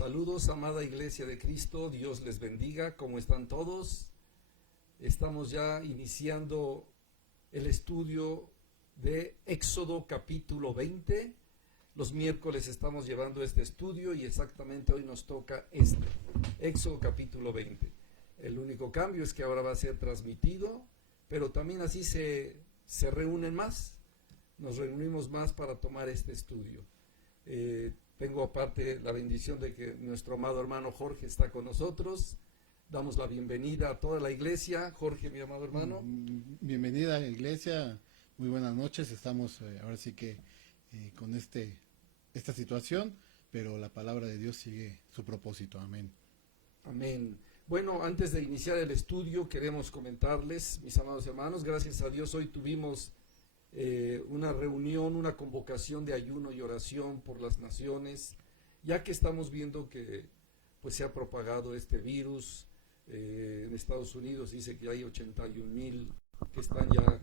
Saludos, amada Iglesia de Cristo, Dios les bendiga. ¿Cómo están todos? Estamos ya iniciando el estudio de Éxodo capítulo 20. Los miércoles estamos llevando este estudio y exactamente hoy nos toca Éxodo capítulo 20. El único cambio es que ahora va a ser transmitido, pero también así se reúnen más, nos reunimos más para tomar este estudio. Tengo aparte la bendición de que nuestro amado hermano Jorge está con nosotros. Damos la bienvenida a toda la iglesia. Jorge, mi amado hermano. Bienvenida a la iglesia, muy buenas noches. Estamos ahora sí que con esta situación, pero la palabra de Dios sigue su propósito. Amén. Amén. Bueno, antes de iniciar el estudio, queremos comentarles, mis amados hermanos, gracias a Dios hoy tuvimos una reunión, una convocación de ayuno y oración por las naciones, ya que estamos viendo que pues se ha propagado este virus. En Estados Unidos dice que hay 81,000 que están ya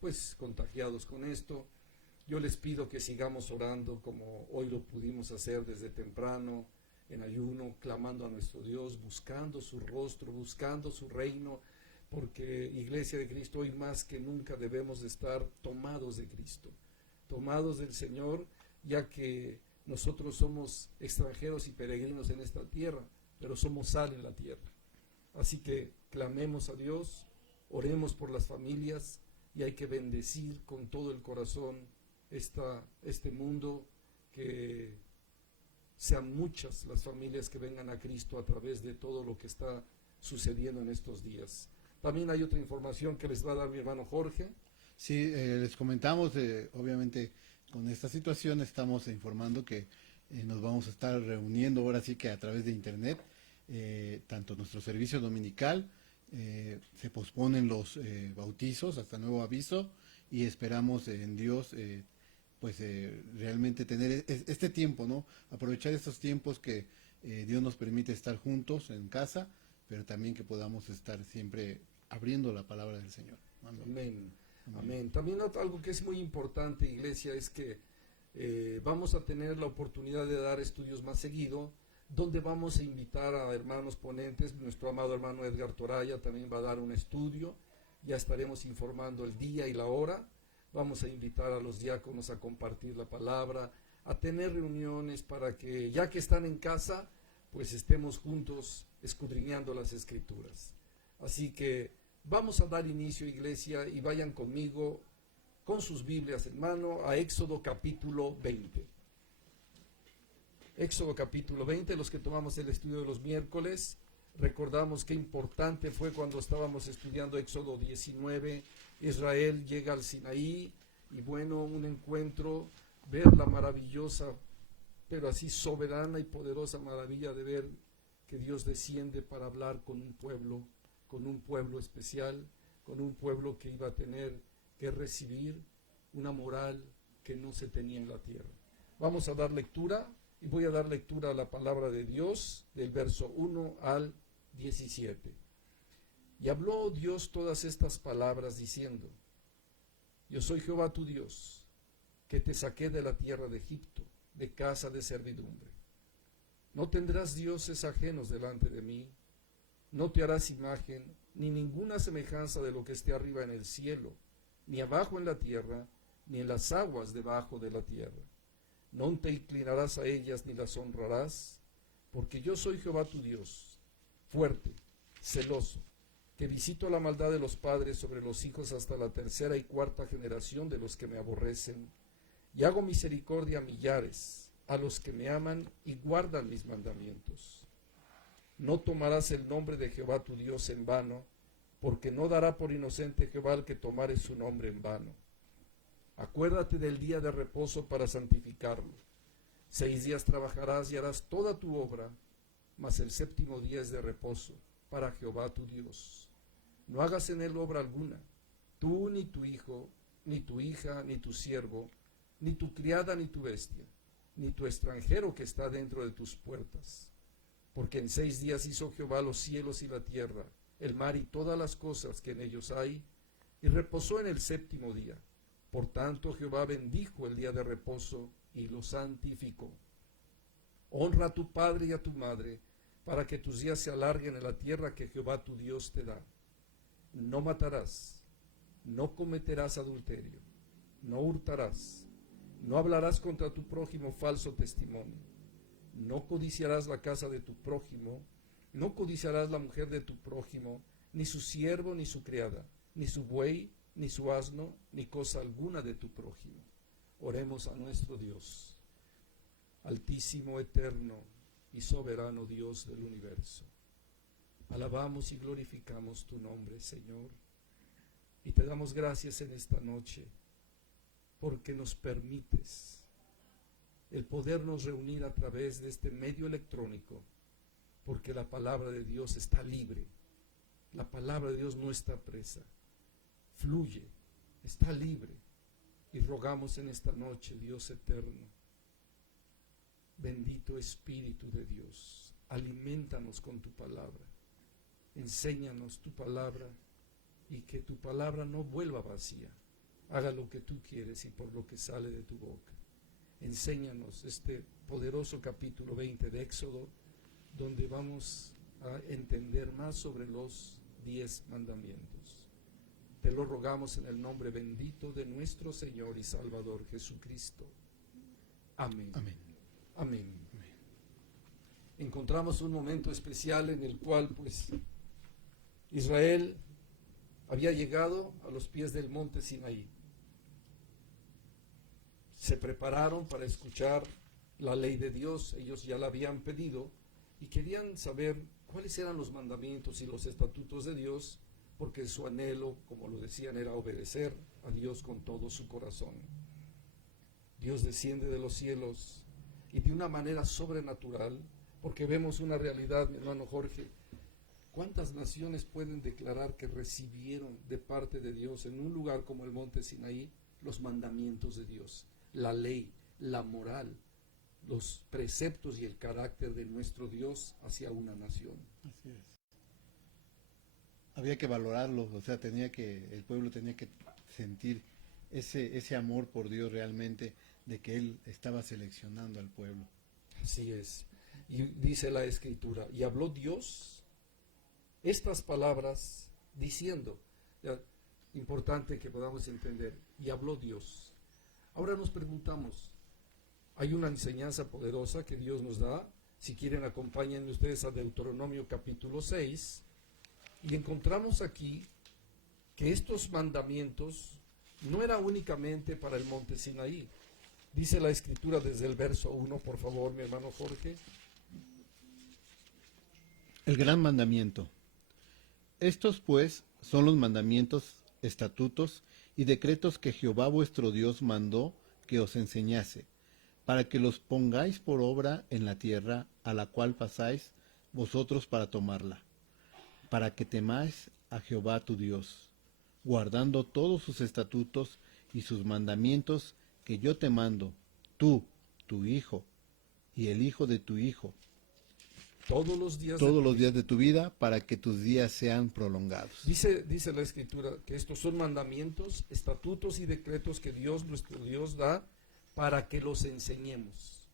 pues contagiados con esto. Yo les pido que sigamos orando como hoy lo pudimos hacer desde temprano, en ayuno, clamando a nuestro Dios, buscando su rostro, buscando su reino, porque Iglesia de Cristo, hoy más que nunca debemos de estar tomados de Cristo, tomados del Señor, ya que nosotros somos extranjeros y peregrinos en esta tierra, pero somos sal en la tierra. Así que clamemos a Dios, oremos por las familias y hay que bendecir con todo el corazón este mundo, que sean muchas las familias que vengan a Cristo a través de todo lo que está sucediendo en estos días. También hay otra información que les va a dar mi hermano Jorge. Sí, les comentamos, obviamente con esta situación estamos informando que nos vamos a estar reuniendo ahora sí que a través de internet, tanto nuestro servicio dominical, se posponen los bautizos hasta nuevo aviso y esperamos en Dios realmente tener este tiempo, ¿no? Aprovechar estos tiempos que Dios nos permite estar juntos en casa, pero también que podamos estar siempre abriendo la palabra del Señor. Amén. Amén. Amén. También algo que es muy importante, iglesia, es que vamos a tener la oportunidad de dar estudios más seguido, donde vamos a invitar a hermanos ponentes. Nuestro amado hermano Edgar Toraya también va a dar un estudio, ya estaremos informando el día y la hora. Vamos a invitar a los diáconos a compartir la palabra, a tener reuniones para que, ya que están en casa, pues estemos juntos escudriñando las Escrituras. Así que vamos a dar inicio, iglesia, y vayan conmigo con sus Biblias en mano a Éxodo capítulo 20. Éxodo capítulo 20, los que tomamos el estudio de los miércoles, recordamos qué importante fue cuando estábamos estudiando Éxodo 19, Israel llega al Sinaí, y bueno, un encuentro, ver la maravillosa, pero así soberana y poderosa maravilla de ver que Dios desciende para hablar con un pueblo especial, con un pueblo que iba a tener que recibir una moral que no se tenía en la tierra. Vamos a dar lectura, y voy a dar lectura a la palabra de Dios, del verso 1 al 17. Y habló Dios todas estas palabras diciendo: Yo soy Jehová tu Dios, que te saqué de la tierra de Egipto, de casa de servidumbre. No tendrás dioses ajenos delante de mí, no te harás imagen, ni ninguna semejanza de lo que esté arriba en el cielo, ni abajo en la tierra, ni en las aguas debajo de la tierra. No te inclinarás a ellas ni las honrarás, porque yo soy Jehová tu Dios, fuerte, celoso, que visito la maldad de los padres sobre los hijos hasta la tercera y cuarta generación de los que me aborrecen, y hago misericordia a millares, a los que me aman y guardan mis mandamientos. No tomarás el nombre de Jehová tu Dios en vano, porque no dará por inocente Jehová al que tomare su nombre en vano. Acuérdate del día de reposo para santificarlo. 6 días trabajarás y harás toda tu obra, mas el séptimo día es de reposo para Jehová tu Dios. No hagas en él obra alguna, tú ni tu hijo, ni tu hija, ni tu siervo, ni tu criada, ni tu bestia, ni tu extranjero que está dentro de tus puertas. Porque en 6 días hizo Jehová los cielos y la tierra, el mar y todas las cosas que en ellos hay, y reposó en el séptimo día. Por tanto Jehová bendijo el día de reposo y lo santificó. Honra a tu padre y a tu madre, para que tus días se alarguen en la tierra que Jehová tu Dios te da. No matarás, no cometerás adulterio, no hurtarás, no hablarás contra tu prójimo falso testimonio, no codiciarás la casa de tu prójimo, no codiciarás la mujer de tu prójimo, ni su siervo ni su criada, ni su buey, ni su asno, ni cosa alguna de tu prójimo. Oremos a nuestro Dios, altísimo, eterno y soberano Dios del universo. Alabamos y glorificamos tu nombre, Señor, y te damos gracias en esta noche porque nos permites el podernos reunir a través de este medio electrónico, porque la palabra de Dios está libre, la palabra de Dios no está presa, fluye, está libre, y rogamos en esta noche, Dios eterno, bendito Espíritu de Dios, alimentanos con tu palabra, enséñanos tu palabra, y que tu palabra no vuelva vacía, haga lo que tú quieres y por lo que sale de tu boca. Enséñanos este poderoso capítulo 20 de Éxodo, donde vamos a entender más sobre los 10 mandamientos. Te lo rogamos en el nombre bendito de nuestro Señor y Salvador Jesucristo. Amén. Amén. Amén. Encontramos un momento especial en el cual pues Israel había llegado a los pies del monte Sinaí. Se prepararon para escuchar la ley de Dios, ellos ya la habían pedido y querían saber cuáles eran los mandamientos y los estatutos de Dios, porque su anhelo, como lo decían, era obedecer a Dios con todo su corazón. Dios desciende de los cielos y de una manera sobrenatural, porque vemos una realidad, mi hermano Jorge. ¿Cuántas naciones pueden declarar que recibieron de parte de Dios en un lugar como el monte Sinaí los mandamientos de Dios, la ley, la moral, los preceptos y el carácter de nuestro Dios hacia una nación? Así es. Había que valorarlo, o sea, el pueblo tenía que sentir ese amor por Dios realmente, de que Él estaba seleccionando al pueblo. Así es. Y dice la Escritura, y habló Dios estas palabras diciendo, ya, importante que podamos entender, y habló Dios. Ahora nos preguntamos, hay una enseñanza poderosa que Dios nos da. Si quieren, acompáñenme ustedes a Deuteronomio capítulo 6, y encontramos aquí que estos mandamientos no eran únicamente para el monte Sinaí. Dice la Escritura desde el verso 1, por favor, mi hermano Jorge. El gran mandamiento. Estos pues son los mandamientos, estatutos y decretos que Jehová vuestro Dios mandó que os enseñase, para que los pongáis por obra en la tierra a la cual pasáis vosotros para tomarla, para que temáis a Jehová tu Dios, guardando todos sus estatutos y sus mandamientos que yo te mando, tú, tu hijo, y el hijo de tu hijo, todos los días de tu vida, para que tus días sean prolongados. Dice la Escritura que estos son mandamientos, estatutos y decretos que Dios, nuestro Dios, da para que los enseñemos,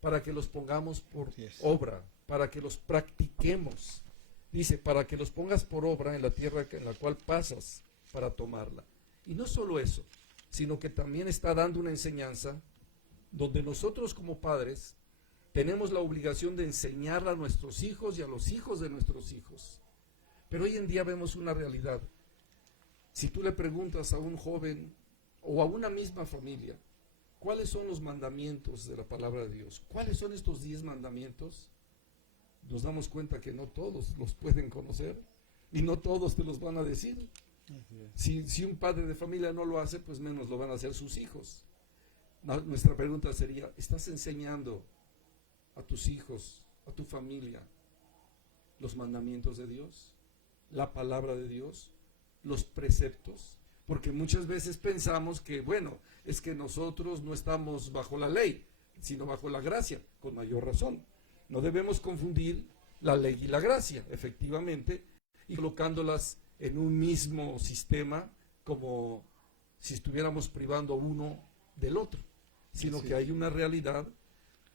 para que los pongamos por obra, para que los practiquemos. Dice, para que los pongas por obra en la tierra en la cual pasas para tomarla. Y no solo eso, sino que también está dando una enseñanza donde nosotros como padres tenemos la obligación de enseñarla a nuestros hijos y a los hijos de nuestros hijos. Pero hoy en día vemos una realidad. Si tú le preguntas a un joven o a una misma familia, ¿cuáles son los mandamientos de la palabra de Dios? ¿Cuáles son estos 10 mandamientos? Nos damos cuenta que no todos los pueden conocer y no todos te los van a decir. Si un padre de familia no lo hace, pues menos lo van a hacer sus hijos. Nuestra pregunta sería, ¿estás enseñando a tus hijos, a tu familia, los mandamientos de Dios, la palabra de Dios, los preceptos? Porque muchas veces pensamos que, bueno, es que nosotros no estamos bajo la ley, sino bajo la gracia, con mayor razón. No debemos confundir la ley y la gracia, efectivamente, y colocándolas en un mismo sistema, como si estuviéramos privando uno del otro, sino que hay una realidad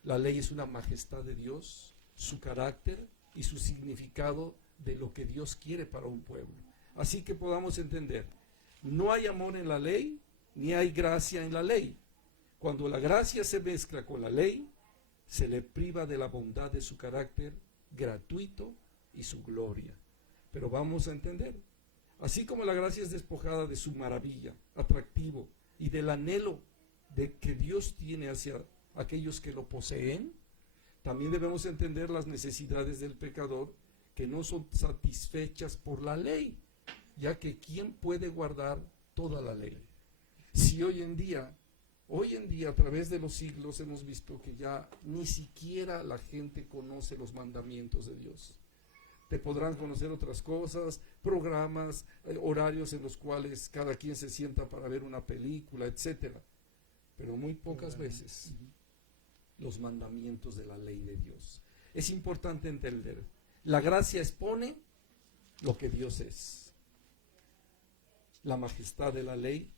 La ley es una majestad de Dios, su carácter y su significado de lo que Dios quiere para un pueblo. Así que podamos entender, no hay amor en la ley, ni hay gracia en la ley. Cuando la gracia se mezcla con la ley, se le priva de la bondad de su carácter gratuito y su gloria. Pero vamos a entender, así como la gracia es despojada de su maravilla, atractivo y del anhelo de que Dios tiene hacia aquellos que lo poseen, también debemos entender las necesidades del pecador que no son satisfechas por la ley, ya que ¿quién puede guardar toda la ley? Si hoy en día a través de los siglos hemos visto que ya ni siquiera la gente conoce los mandamientos de Dios. Te podrán conocer otras cosas, programas, horarios en los cuales cada quien se sienta para ver una película, etcétera. Pero muy pocas veces los mandamientos de la ley de Dios. Es importante entender, la gracia expone lo que Dios es. La majestad de la ley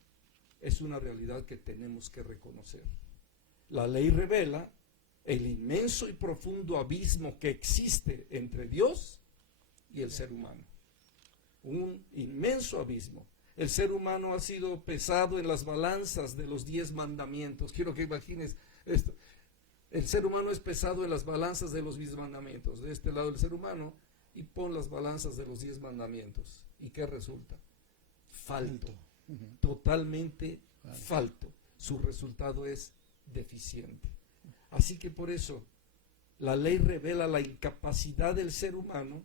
es una realidad que tenemos que reconocer. La ley revela el inmenso y profundo abismo que existe entre Dios y el ser humano. Un inmenso abismo. El ser humano ha sido pesado en las balanzas de los 10 mandamientos. Quiero que imagines esto. El ser humano es pesado en las balanzas de los 10 mandamientos. De este lado el ser humano, y pon las balanzas de los 10 mandamientos. ¿Y qué resulta? Falto. Totalmente falto. Su resultado es deficiente. Así que por eso la ley revela la incapacidad del ser humano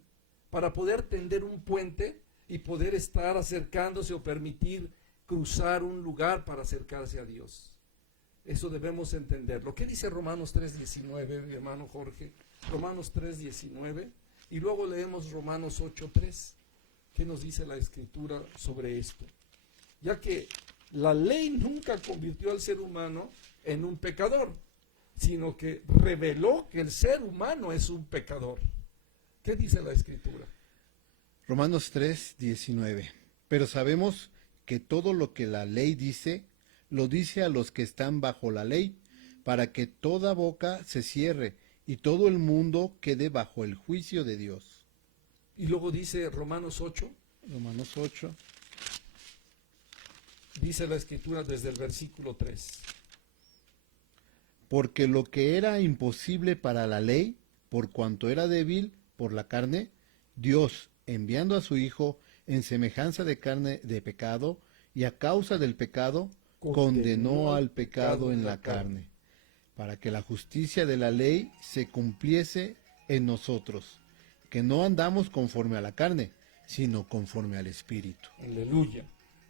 para poder tender un puente y poder estar acercándose o permitir cruzar un lugar para acercarse a Dios. Eso debemos entenderlo. ¿Qué dice Romanos 3:19, mi hermano Jorge? Romanos 3:19, y luego leemos Romanos 8:3. ¿Qué nos dice la Escritura sobre esto? Ya que la ley nunca convirtió al ser humano en un pecador, sino que reveló que el ser humano es un pecador. ¿Qué dice la Escritura? Romanos 3:19. Pero sabemos que todo lo que la ley dice, lo dice a los que están bajo la ley, para que toda boca se cierre y todo el mundo quede bajo el juicio de Dios. Y luego dice Romanos 8. Romanos 8. Dice la Escritura desde el versículo 3. Porque lo que era imposible para la ley, por cuanto era débil por la carne, Dios, enviando a su Hijo en semejanza de carne de pecado, y a causa del pecado, condenó al pecado en la carne, para que la justicia de la ley se cumpliese en nosotros, que no andamos conforme a la carne, sino conforme al Espíritu. Aleluya,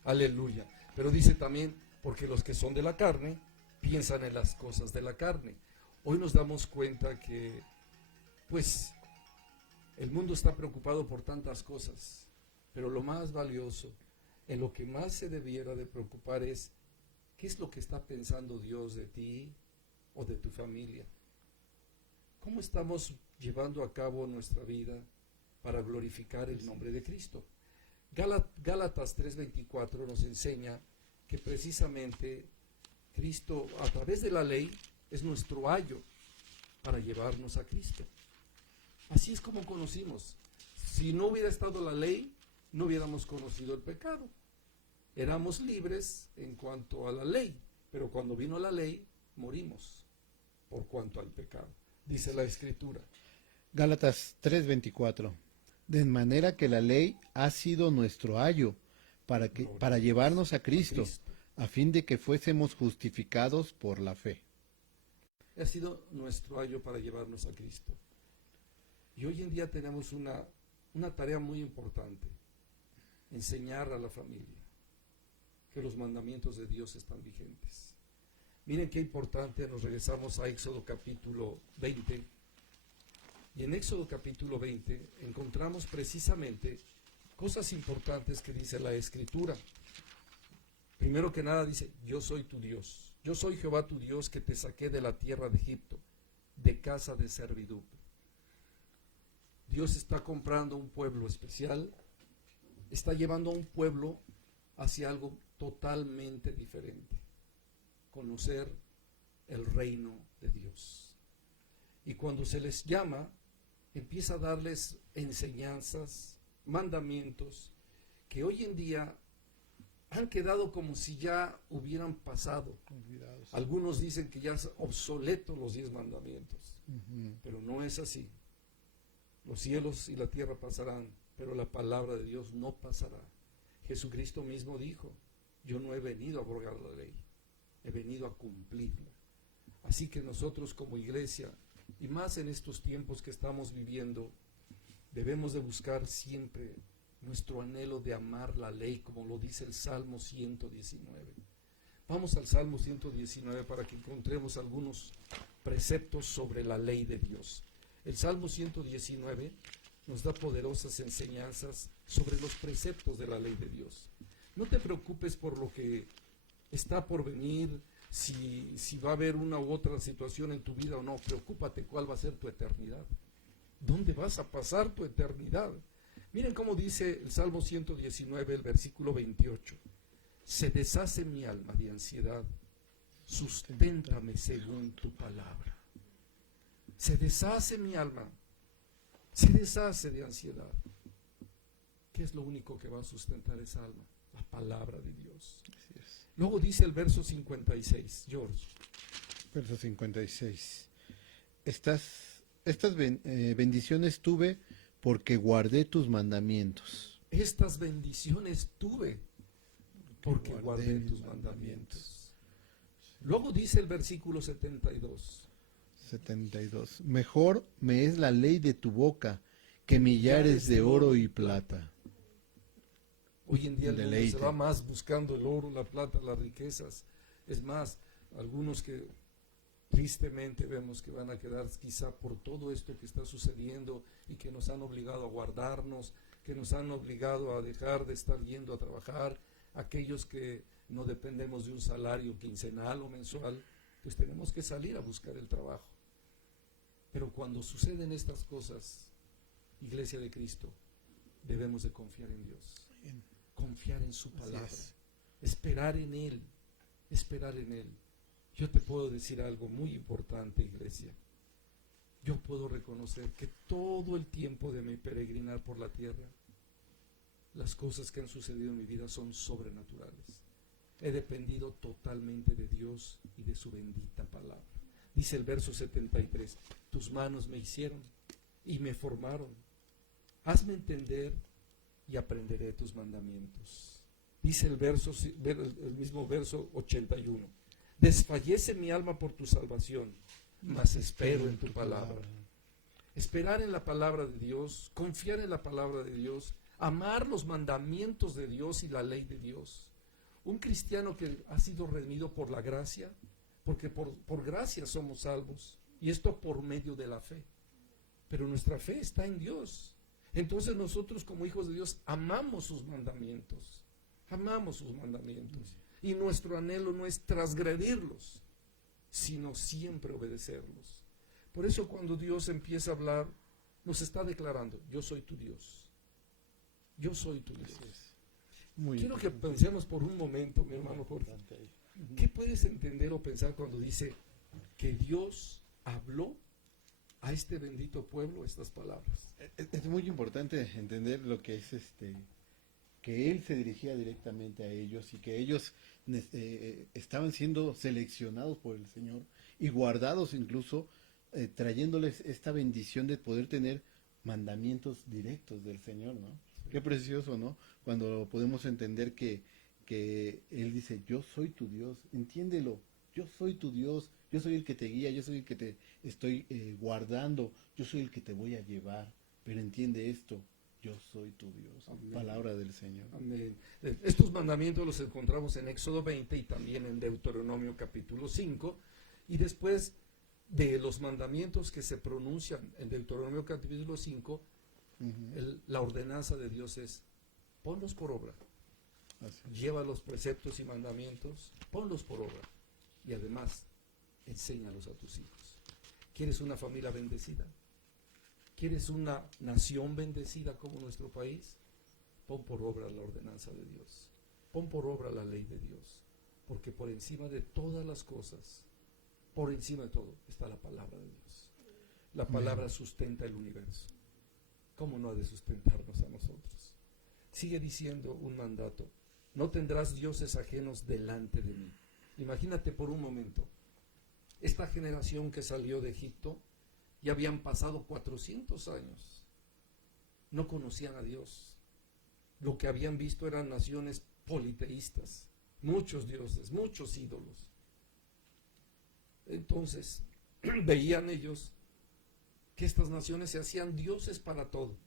aleluya. Pero dice también, porque los que son de la carne, piensan en las cosas de la carne. Hoy nos damos cuenta que, pues, el mundo está preocupado por tantas cosas, pero lo más valioso, en lo que más se debiera de preocupar es, ¿qué es lo que está pensando Dios de ti o de tu familia? ¿Cómo estamos llevando a cabo nuestra vida para glorificar el nombre de Cristo? Gálatas 3:24 nos enseña que precisamente Cristo, a través de la ley, es nuestro ayo para llevarnos a Cristo. Así es como conocimos. Si no hubiera estado la ley, no hubiéramos conocido el pecado. Éramos libres en cuanto a la ley, pero cuando vino la ley, morimos por cuanto al pecado. Dice la Escritura. Gálatas 3:24. De manera que la ley ha sido nuestro ayo para llevarnos a Cristo, a fin de que fuésemos justificados por la fe. Ha sido nuestro ayo para llevarnos a Cristo. Y hoy en día tenemos una tarea muy importante, enseñar a la familia que los mandamientos de Dios están vigentes. Miren qué importante, nos regresamos a Éxodo capítulo 20, y en Éxodo capítulo 20 encontramos precisamente cosas importantes que dice la Escritura. Primero que nada dice, yo soy tu Dios, yo soy Jehová tu Dios que te saqué de la tierra de Egipto, de casa de servidumbre. Dios está comprando un pueblo especial, está llevando a un pueblo hacia algo totalmente diferente, conocer el reino de Dios. Y cuando se les llama, empieza a darles enseñanzas, mandamientos, que hoy en día han quedado como si ya hubieran pasado. Olvidados. Algunos dicen que ya es obsoleto los 10 mandamientos, pero no es así. Los cielos y la tierra pasarán, pero la palabra de Dios no pasará. Jesucristo mismo dijo, yo no he venido a abrogar la ley, he venido a cumplirla. Así que nosotros como iglesia, y más en estos tiempos que estamos viviendo, debemos de buscar siempre nuestro anhelo de amar la ley, como lo dice el Salmo 119. Vamos al Salmo 119 para que encontremos algunos preceptos sobre la ley de Dios. El Salmo 119 nos da poderosas enseñanzas sobre los preceptos de la ley de Dios. No te preocupes por lo que está por venir, si va a haber una u otra situación en tu vida o no. Preocúpate cuál va a ser tu eternidad. ¿Dónde vas a pasar tu eternidad? Miren cómo dice el Salmo 119, el versículo 28. Se deshace mi alma de ansiedad, susténtame según tu palabra. Se deshace mi alma, se deshace de ansiedad. ¿Qué es lo único que va a sustentar esa alma? La palabra de Dios. Así es. Luego dice el verso 56, George. Verso 56. Estas bendiciones tuve porque guardé tus mandamientos. Estas bendiciones tuve porque guardé tus mandamientos. Luego dice el versículo 72. 72. Mejor me es la ley de tu boca que millares de oro y plata. Hoy en día el mundo Deleite. se va más buscando el oro, la plata, las riquezas. Es más, algunos que tristemente vemos que van a quedar quizá por todo esto que está sucediendo y que nos han obligado a guardarnos, que nos han obligado a dejar de estar yendo a trabajar, aquellos que no dependemos de un salario quincenal o mensual, pues tenemos que salir a buscar el trabajo. Pero cuando suceden estas cosas, Iglesia de Cristo, debemos de confiar en Dios, confiar en su palabra, esperar en Él, esperar en Él. Yo te puedo decir algo muy importante, iglesia. Yo puedo reconocer que todo el tiempo de mi peregrinar por la tierra, las cosas que han sucedido en mi vida son sobrenaturales. He dependido totalmente de Dios y de su bendita palabra. Dice el verso 73, tus manos me hicieron y me formaron. Hazme entender y aprenderé tus mandamientos. Dice el mismo verso 81. Desfallece mi alma por tu salvación, mas espero en tu palabra. Esperar en la palabra de Dios, confiar en la palabra de Dios, amar los mandamientos de Dios y la ley de Dios. Un cristiano que ha sido redimido por la gracia, porque por gracia somos salvos, y esto por medio de la fe. Pero nuestra fe está en Dios. Entonces nosotros como hijos de Dios amamos sus mandamientos, amamos sus mandamientos. Y nuestro anhelo no es transgredirlos, sino siempre obedecerlos. Por eso cuando Dios empieza a hablar, nos está declarando, yo soy tu Dios. Yo soy tu Dios. Quiero que pensemos por un momento, mi hermano Jorge. ¿Qué puedes entender o pensar cuando dice que Dios habló a este bendito pueblo estas palabras? Es muy importante entender lo que es que Él se dirigía directamente a ellos y que ellos estaban siendo seleccionados por el Señor y guardados incluso, trayéndoles esta bendición de poder tener mandamientos directos del Señor, ¿no? Sí. Qué precioso, ¿no? Cuando podemos entender que Él dice, yo soy tu Dios, entiéndelo, yo soy tu Dios, yo soy el que te guía, yo soy el que te estoy guardando, yo soy el que te voy a llevar, pero entiende esto, yo soy tu Dios. Amén. Palabra del Señor. Amén. Estos mandamientos los encontramos en Éxodo 20 y también en Deuteronomio capítulo 5. Y después de los mandamientos que se pronuncian en Deuteronomio capítulo 5, la ordenanza de Dios es, ponlos por obra. Lleva los preceptos y mandamientos, ponlos por obra. Y además, enséñalos a tus hijos. ¿Quieres una familia bendecida? ¿Quieres una nación bendecida como nuestro país? Pon por obra la ordenanza de Dios. Pon por obra la ley de Dios. Porque por encima de todas las cosas, por encima de todo, está la palabra de Dios. La palabra sustenta el universo. ¿Cómo no ha de sustentarnos a nosotros? Sigue diciendo un mandato: no tendrás dioses ajenos delante de mí. Imagínate por un momento, esta generación que salió de Egipto, ya habían pasado 400 años, no conocían a Dios. Lo que habían visto eran naciones politeístas, muchos dioses, muchos ídolos. Entonces, veían ellos que estas naciones se hacían dioses para todo,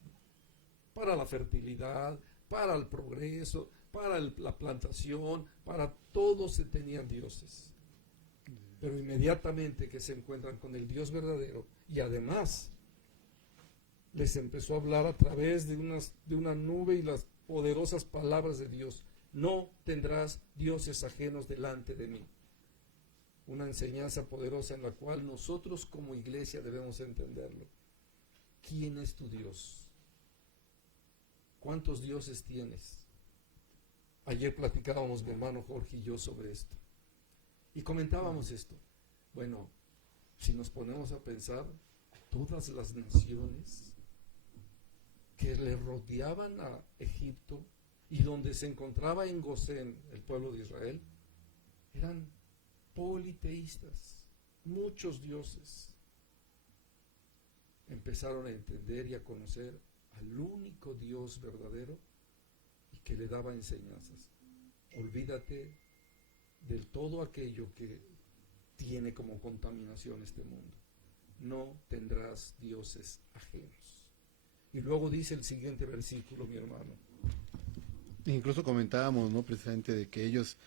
para la fertilidad, para el progreso, para la plantación, para todo se tenían dioses. Pero inmediatamente que se encuentran con el Dios verdadero, y además les empezó a hablar a través de una nube y las poderosas palabras de Dios: no tendrás dioses ajenos delante de mí. Una enseñanza poderosa en la cual nosotros como iglesia debemos entenderlo. ¿Quién es tu Dios? ¿Cuántos dioses tienes? Ayer platicábamos mi hermano Jorge y yo sobre esto. Y comentábamos esto. Bueno, si nos ponemos a pensar, todas las naciones que le rodeaban a Egipto y donde se encontraba en Gosén el pueblo de Israel, eran politeístas, muchos dioses. Empezaron a entender y a conocer al único Dios verdadero y que le daba enseñanzas. Olvídate de todo aquello que tiene como contaminación este mundo. No tendrás dioses ajenos. Y luego dice el siguiente versículo, mi hermano. Incluso comentábamos, ¿no?, precisamente de que ellos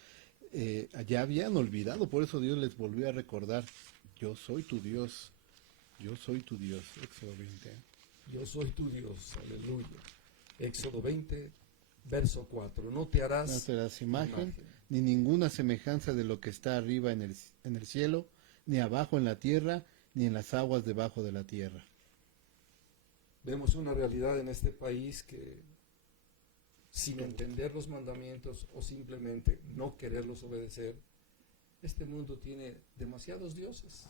ya habían olvidado, por eso Dios les volvió a recordar: yo soy tu Dios, yo soy tu Dios. Éxodo 20. Yo soy tu Dios, aleluya. Éxodo 20, verso 4. No te harás imagen, ni ninguna semejanza de lo que está arriba en el cielo, ni abajo en la tierra, ni en las aguas debajo de la tierra. Vemos una realidad en este país que, sin entender los mandamientos o simplemente no quererlos obedecer, este mundo tiene demasiados dioses.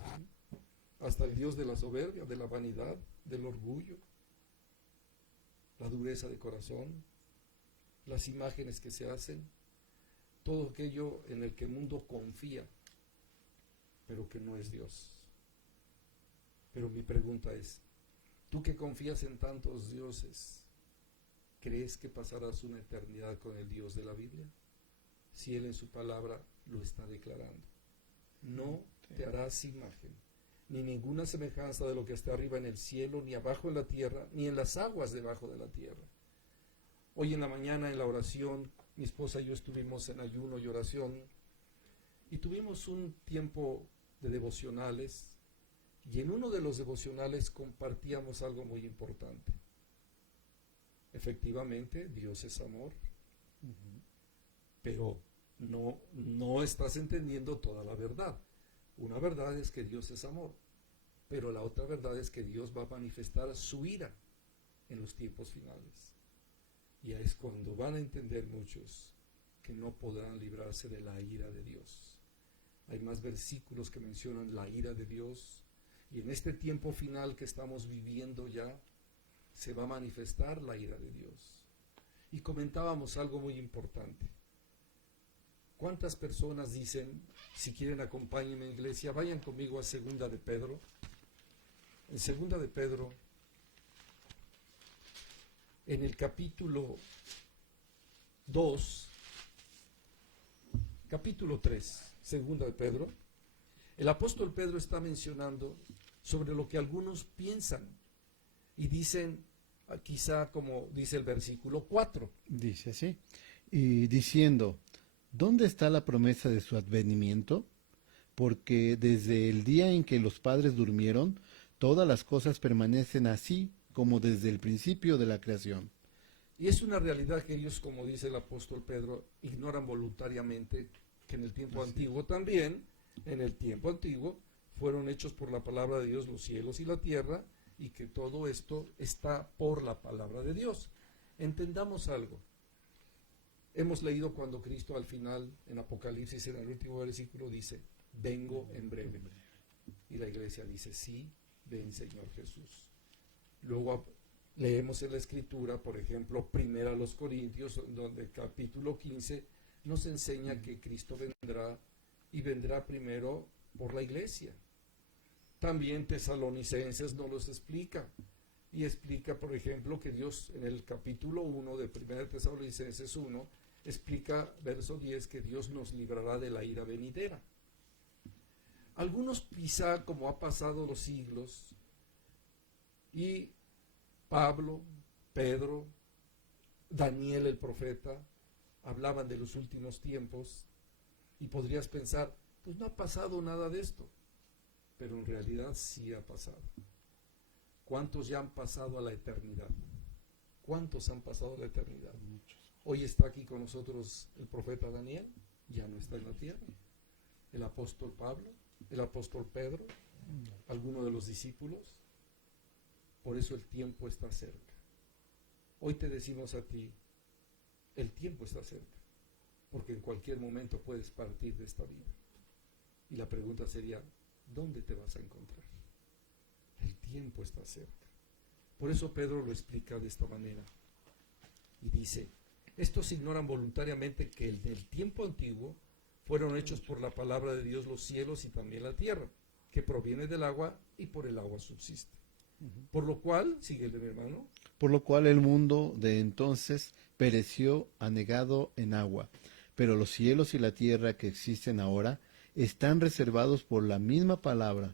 Hasta el Dios de la soberbia, de la vanidad, del orgullo, la dureza de corazón, las imágenes que se hacen, todo aquello en el que el mundo confía, pero que no es Dios. Pero mi pregunta es: tú que confías en tantos dioses, ¿crees que pasarás una eternidad con el Dios de la Biblia? Si Él en su palabra lo está declarando. No te harás imagen, ni ninguna semejanza de lo que está arriba en el cielo, ni abajo en la tierra, ni en las aguas debajo de la tierra. Hoy en la mañana en la oración, mi esposa y yo estuvimos en ayuno y oración, y tuvimos un tiempo de devocionales, y en uno de los devocionales compartíamos algo muy importante. Efectivamente, Dios es amor, pero no estás entendiendo toda la verdad. Una verdad es que Dios es amor, pero la otra verdad es que Dios va a manifestar su ira en los tiempos finales. Y es cuando van a entender muchos que no podrán librarse de la ira de Dios. Hay más versículos que mencionan la ira de Dios, y en este tiempo final que estamos viviendo ya, se va a manifestar la ira de Dios. Y comentábamos algo muy importante. ¿Cuántas personas dicen, si quieren acompáñenme en iglesia, vayan conmigo a Segunda de Pedro? En Segunda de Pedro, en el capítulo 2, capítulo 3, Segunda de Pedro, el apóstol Pedro está mencionando sobre lo que algunos piensan y dicen, quizá como dice el versículo 4. Dice así: y diciendo: ¿dónde está la promesa de su advenimiento? Porque desde el día en que los padres durmieron, todas las cosas permanecen así como desde el principio de la creación. Y es una realidad que ellos, como dice el apóstol Pedro, ignoran voluntariamente que en el tiempo antiguo también, en el tiempo antiguo, fueron hechos por la palabra de Dios los cielos y la tierra, y que todo esto está por la palabra de Dios. Entendamos algo. Hemos leído cuando Cristo al final, en Apocalipsis, en el último versículo, dice: vengo en breve. Y la iglesia dice: sí, ven Señor Jesús. Luego leemos en la Escritura, por ejemplo, primero a los Corintios, donde el capítulo 15 nos enseña que Cristo vendrá y vendrá primero por la iglesia. También Tesalonicenses nos los explica. Y explica, por ejemplo, que Dios en el capítulo 1 de 1 Tesalonicenses 1, explica, verso 10, que Dios nos librará de la ira venidera. Algunos quizá, como ha pasado los siglos, y Pablo, Pedro, Daniel el profeta, hablaban de los últimos tiempos, y podrías pensar, pues no ha pasado nada de esto, pero en realidad sí ha pasado. ¿Cuántos ya han pasado a la eternidad? ¿Cuántos han pasado a la eternidad? Muchos. Hoy está aquí con nosotros el profeta Daniel, ya no está en la tierra. El apóstol Pablo, el apóstol Pedro, alguno de los discípulos. Por eso el tiempo está cerca. Hoy te decimos a ti, el tiempo está cerca, porque en cualquier momento puedes partir de esta vida. Y la pregunta sería, ¿dónde te vas a encontrar? El tiempo está cerca. Por eso Pedro lo explica de esta manera. Y dice, estos ignoran voluntariamente que en el tiempo antiguo fueron hechos por la palabra de Dios los cielos y también la tierra, que proviene del agua y por el agua subsiste. Por lo cual, síguele mi hermano. Por lo cual el mundo de entonces pereció anegado en agua, pero los cielos y la tierra que existen ahora están reservados por la misma palabra,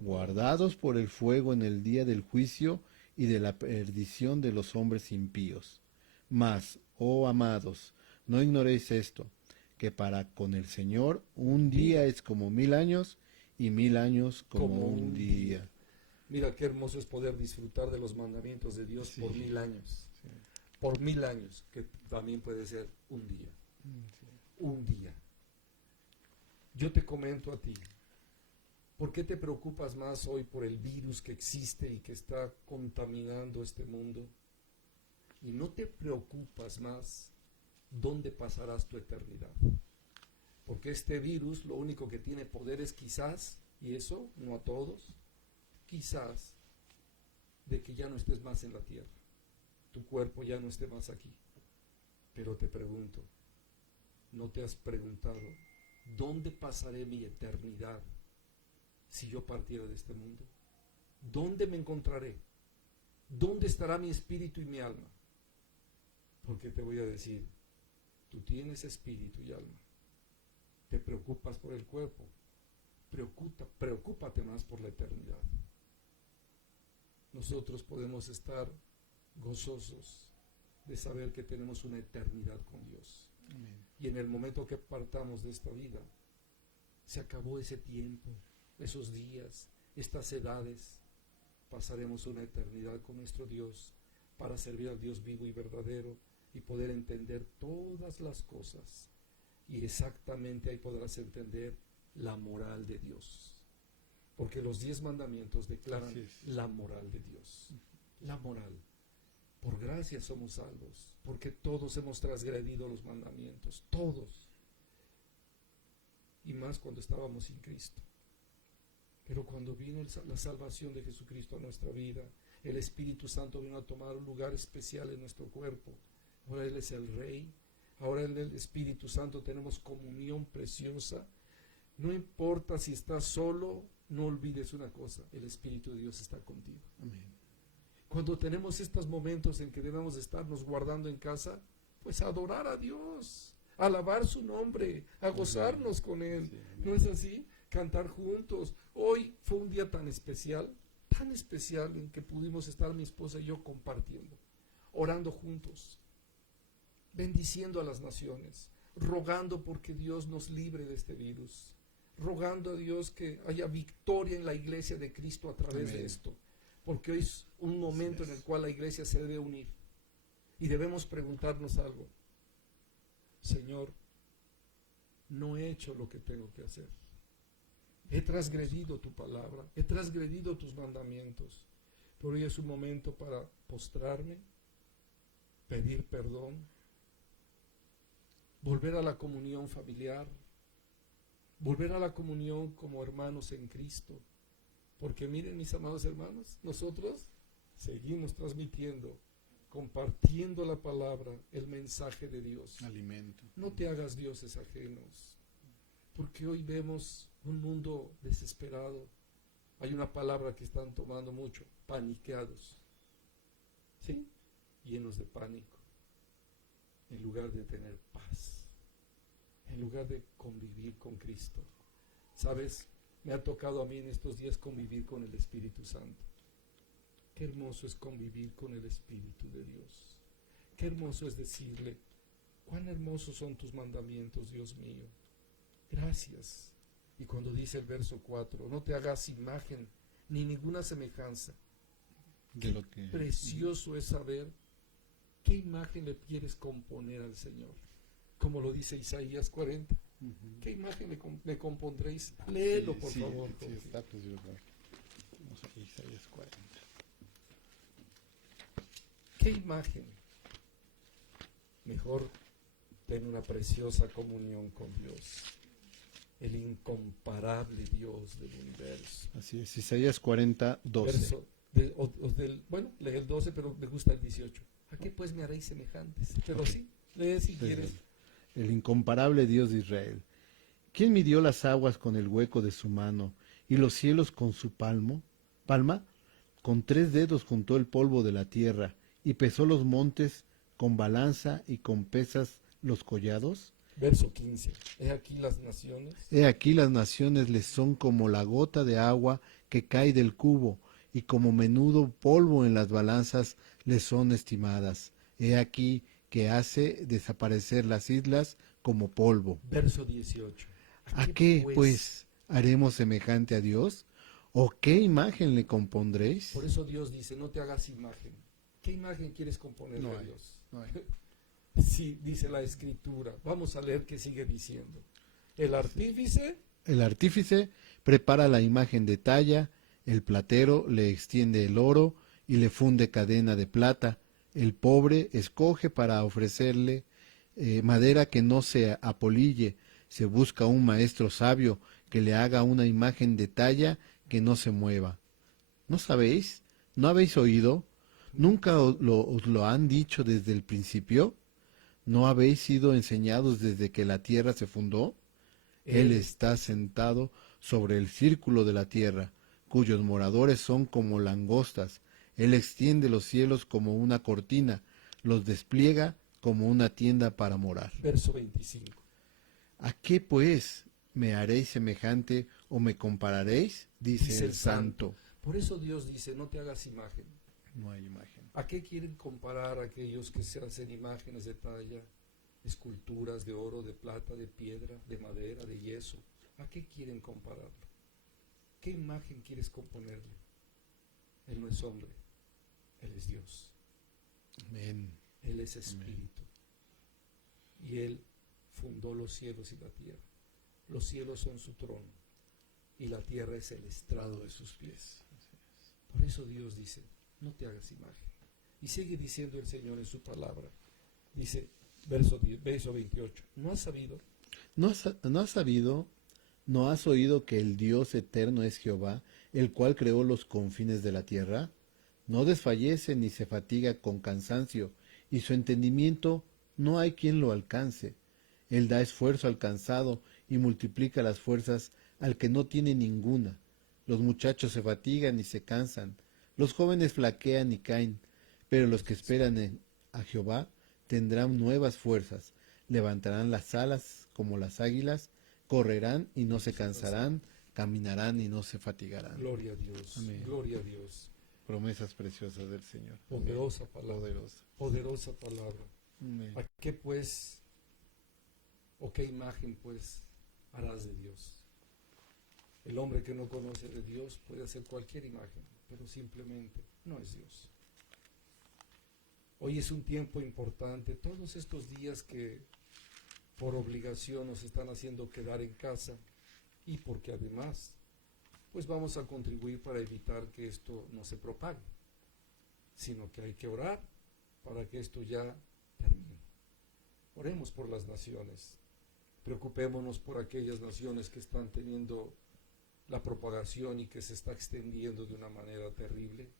guardados por el fuego en el día del juicio y de la perdición de los hombres impíos. Mas, oh amados, no ignoréis esto, que para con el Señor un día es como 1000 años y 1000 años como un día. Mira qué hermoso es poder disfrutar de los mandamientos de Dios por 1000 años. Sí. Por 1000 años, que también puede ser un día. Sí. Un día. Yo te comento a ti, ¿por qué te preocupas más hoy por el virus que existe y que está contaminando este mundo? Y no te preocupas más dónde pasarás tu eternidad. Porque este virus lo único que tiene poder es quizás, y eso no a todos, quizás de que ya no estés más en la tierra, tu cuerpo ya no esté más aquí. Pero te pregunto, ¿no te has preguntado dónde pasaré mi eternidad si yo partiera de este mundo? ¿Dónde me encontraré? ¿Dónde estará mi espíritu y mi alma? Porque te voy a decir, tú tienes espíritu y alma. Te preocupas por el cuerpo, preocúpate más por la eternidad. Nosotros podemos estar gozosos de saber que tenemos una eternidad con Dios. Amén. Y en el momento que partamos de esta vida, se acabó ese tiempo, esos días, estas edades. Pasaremos una eternidad con nuestro Dios para servir al Dios vivo y verdadero y poder entender todas las cosas. Y exactamente ahí podrás entender la moral de Dios. Porque los 10 mandamientos declaran la moral de Dios. La moral. Por gracia somos salvos, porque todos hemos transgredido los mandamientos, todos. Y más cuando estábamos sin Cristo. Pero cuando vino la salvación de Jesucristo a nuestra vida, el Espíritu Santo vino a tomar un lugar especial en nuestro cuerpo. Ahora Él es el Rey. Ahora en el Espíritu Santo tenemos comunión preciosa. No importa si estás solo, no olvides una cosa, el Espíritu de Dios está contigo. Amén. Cuando tenemos estos momentos en que debemos estarnos guardando en casa, pues a adorar a Dios, a alabar su nombre, a gozarnos con Él. Sí, ¿no es así? Cantar juntos. Hoy fue un día tan especial en que pudimos estar mi esposa y yo compartiendo, orando juntos, bendiciendo a las naciones, rogando porque Dios nos libre de este virus, rogando a Dios que haya victoria en la iglesia de Cristo a través de esto, porque hoy es un momento en el cual la iglesia se debe unir y debemos preguntarnos algo. Señor, no he hecho lo que tengo que hacer. He transgredido tu palabra, he transgredido tus mandamientos, pero hoy es un momento para postrarme, pedir perdón, volver a la comunión familiar, volver a la comunión como hermanos en Cristo Porque miren, mis amados hermanos, nosotros seguimos transmitiendo, compartiendo la palabra, el mensaje de Dios. Alimento. No te hagas dioses ajenos, porque hoy vemos un mundo desesperado. Hay una palabra que están tomando mucho, paniqueados, ¿sí? Llenos de pánico, en lugar de tener paz, en lugar de convivir con Cristo. ¿Sabes? Me ha tocado a mí en estos días convivir con el Espíritu Santo. Qué hermoso es convivir con el Espíritu de Dios. Qué hermoso es decirle, cuán hermosos son tus mandamientos, Dios mío. Gracias. Y cuando dice el verso 4, no te hagas imagen ni ninguna semejanza. De lo que... Precioso es saber qué imagen le quieres componer al Señor. Como lo dice Isaías 40. ¿Qué imagen le compondréis? Léelo, por favor. Sí, está, pues yo creo. Vamos a Isaías 40. ¿Qué imagen? Mejor ten una preciosa comunión con Dios, el incomparable Dios del universo. Así es, Isaías 40, 12. Bueno, lee el 12, pero me gusta el 18. ¿A qué pues me haréis semejantes? Pero sí, lee si quieres. El incomparable Dios de Israel. ¿Quién midió las aguas con el hueco de su mano y los cielos con su palma? Con 3 dedos juntó el polvo de la tierra y pesó los montes con balanza y con pesas los collados. Verso 15. He aquí las naciones. He aquí las naciones les son como la gota de agua que cae del cubo, y como menudo polvo en las balanzas les son estimadas. He aquí que hace desaparecer las islas como polvo. Verso 18. ¿A qué, pues, haremos semejante a Dios? ¿O qué imagen le compondréis? Por eso Dios dice, no te hagas imagen. ¿Qué imagen quieres componerle a Dios? No hay. Sí, dice la Escritura. Vamos a leer qué sigue diciendo. El artífice prepara la imagen de talla, el platero le extiende el oro y le funde cadena de plata. El pobre escoge para ofrecerle madera que no se apolille. Se busca un maestro sabio que le haga una imagen de talla que no se mueva. ¿No sabéis? ¿No habéis oído? ¿Nunca os lo han dicho desde el principio? ¿No habéis sido enseñados desde que la tierra se fundó? Él está sentado sobre el círculo de la tierra, cuyos moradores son como langostas. Él extiende los cielos como una cortina, los despliega como una tienda para morar. Verso 25. ¿A qué pues me haréis semejante o me compararéis? Dice el Santo. Por eso Dios dice, no te hagas imagen. No hay imagen. ¿A qué quieren comparar aquellos que se hacen imágenes de talla, esculturas de oro, de plata, de piedra, de madera, de yeso? ¿A qué quieren compararlo? ¿Qué imagen quieres componerle? Él no es hombre, Él es Dios. Amén. Él es Espíritu. Y Él fundó los cielos y la tierra. Los cielos son su trono y la tierra es el estrado de sus pies. Por eso Dios dice, no te hagas imagen. Y sigue diciendo el Señor en su palabra. Dice, verso 28, ¿no has sabido? ¿No has sabido? ¿No has oído que el Dios eterno es Jehová, el cual creó los confines de la tierra? No desfallece ni se fatiga con cansancio, y su entendimiento no hay quien lo alcance. Él da esfuerzo al cansado y multiplica las fuerzas al que no tiene ninguna. Los muchachos se fatigan y se cansan, los jóvenes flaquean y caen, pero los que esperan a Jehová tendrán nuevas fuerzas, levantarán las alas como las águilas, correrán y no se cansarán, caminarán y no se fatigarán. Gloria a Dios, Amén. gloria a Dios. Promesas preciosas del Señor. Poderosa palabra, poderosa palabra. Amén. ¿A qué pues, o qué imagen pues harás de Dios? El hombre que no conoce de Dios puede hacer cualquier imagen, pero simplemente no es Dios. Hoy es un tiempo importante, todos estos días que por obligación nos están haciendo quedar en casa y porque además pues vamos a contribuir para evitar que esto no se propague, sino que hay que orar para que esto ya termine. Oremos por las naciones, preocupémonos por aquellas naciones que están teniendo la propagación y que se está extendiendo de una manera terrible.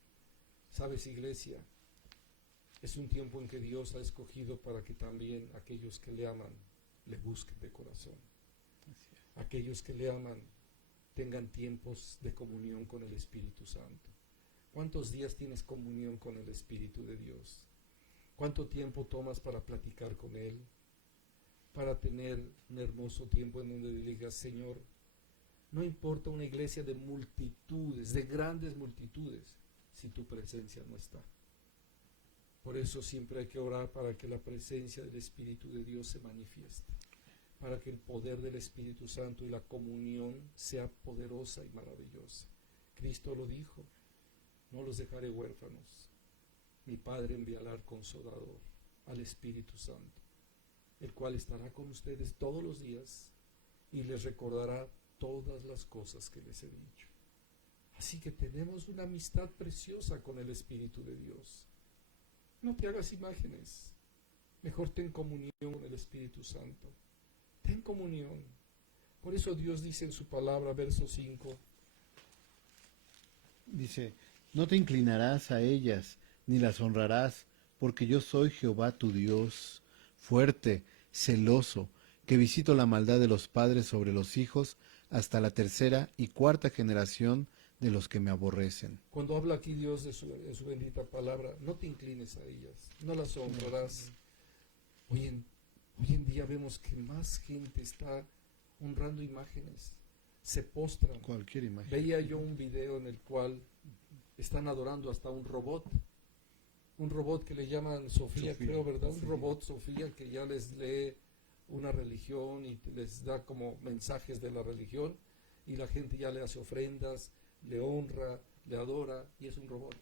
¿Sabes, iglesia? Es un tiempo en que Dios ha escogido para que también aquellos que le aman le busquen de corazón. Aquellos que le aman tengan tiempos de comunión con el Espíritu Santo. ¿Cuántos días tienes comunión con el Espíritu de Dios? ¿Cuánto tiempo tomas para platicar con Él? Para tener un hermoso tiempo en donde le digas, Señor, no importa una iglesia de multitudes, de grandes multitudes, si tu presencia no está. Por eso siempre hay que orar para que la presencia del Espíritu de Dios se manifieste, para que el poder del Espíritu Santo y la comunión sea poderosa y maravillosa. Cristo lo dijo, no los dejaré huérfanos. Mi Padre enviará al Consolador, al Espíritu Santo, el cual estará con ustedes todos los días y les recordará todas las cosas que les he dicho. Así que tenemos una amistad preciosa con el Espíritu de Dios. No te hagas imágenes, mejor ten comunión con el Espíritu Santo. Ten comunión. Por eso Dios dice en su palabra, verso 5. Dice, no te inclinarás a ellas, ni las honrarás, porque yo soy Jehová tu Dios, fuerte, celoso, que visito la maldad de los padres sobre los hijos, hasta la tercera y cuarta generación de los que me aborrecen. Cuando habla aquí Dios de su bendita palabra, no te inclines a ellas, no las honrarás. Hoy en día vemos que más gente está honrando imágenes, se postran. Cualquier imagen. Veía yo un video en el cual están adorando hasta un robot que le llaman Sofía, creo, ¿verdad? Un robot Sofía que ya les lee una religión y les da como mensajes de la religión, y la gente ya le hace ofrendas, le honra, le adora, y es un robot.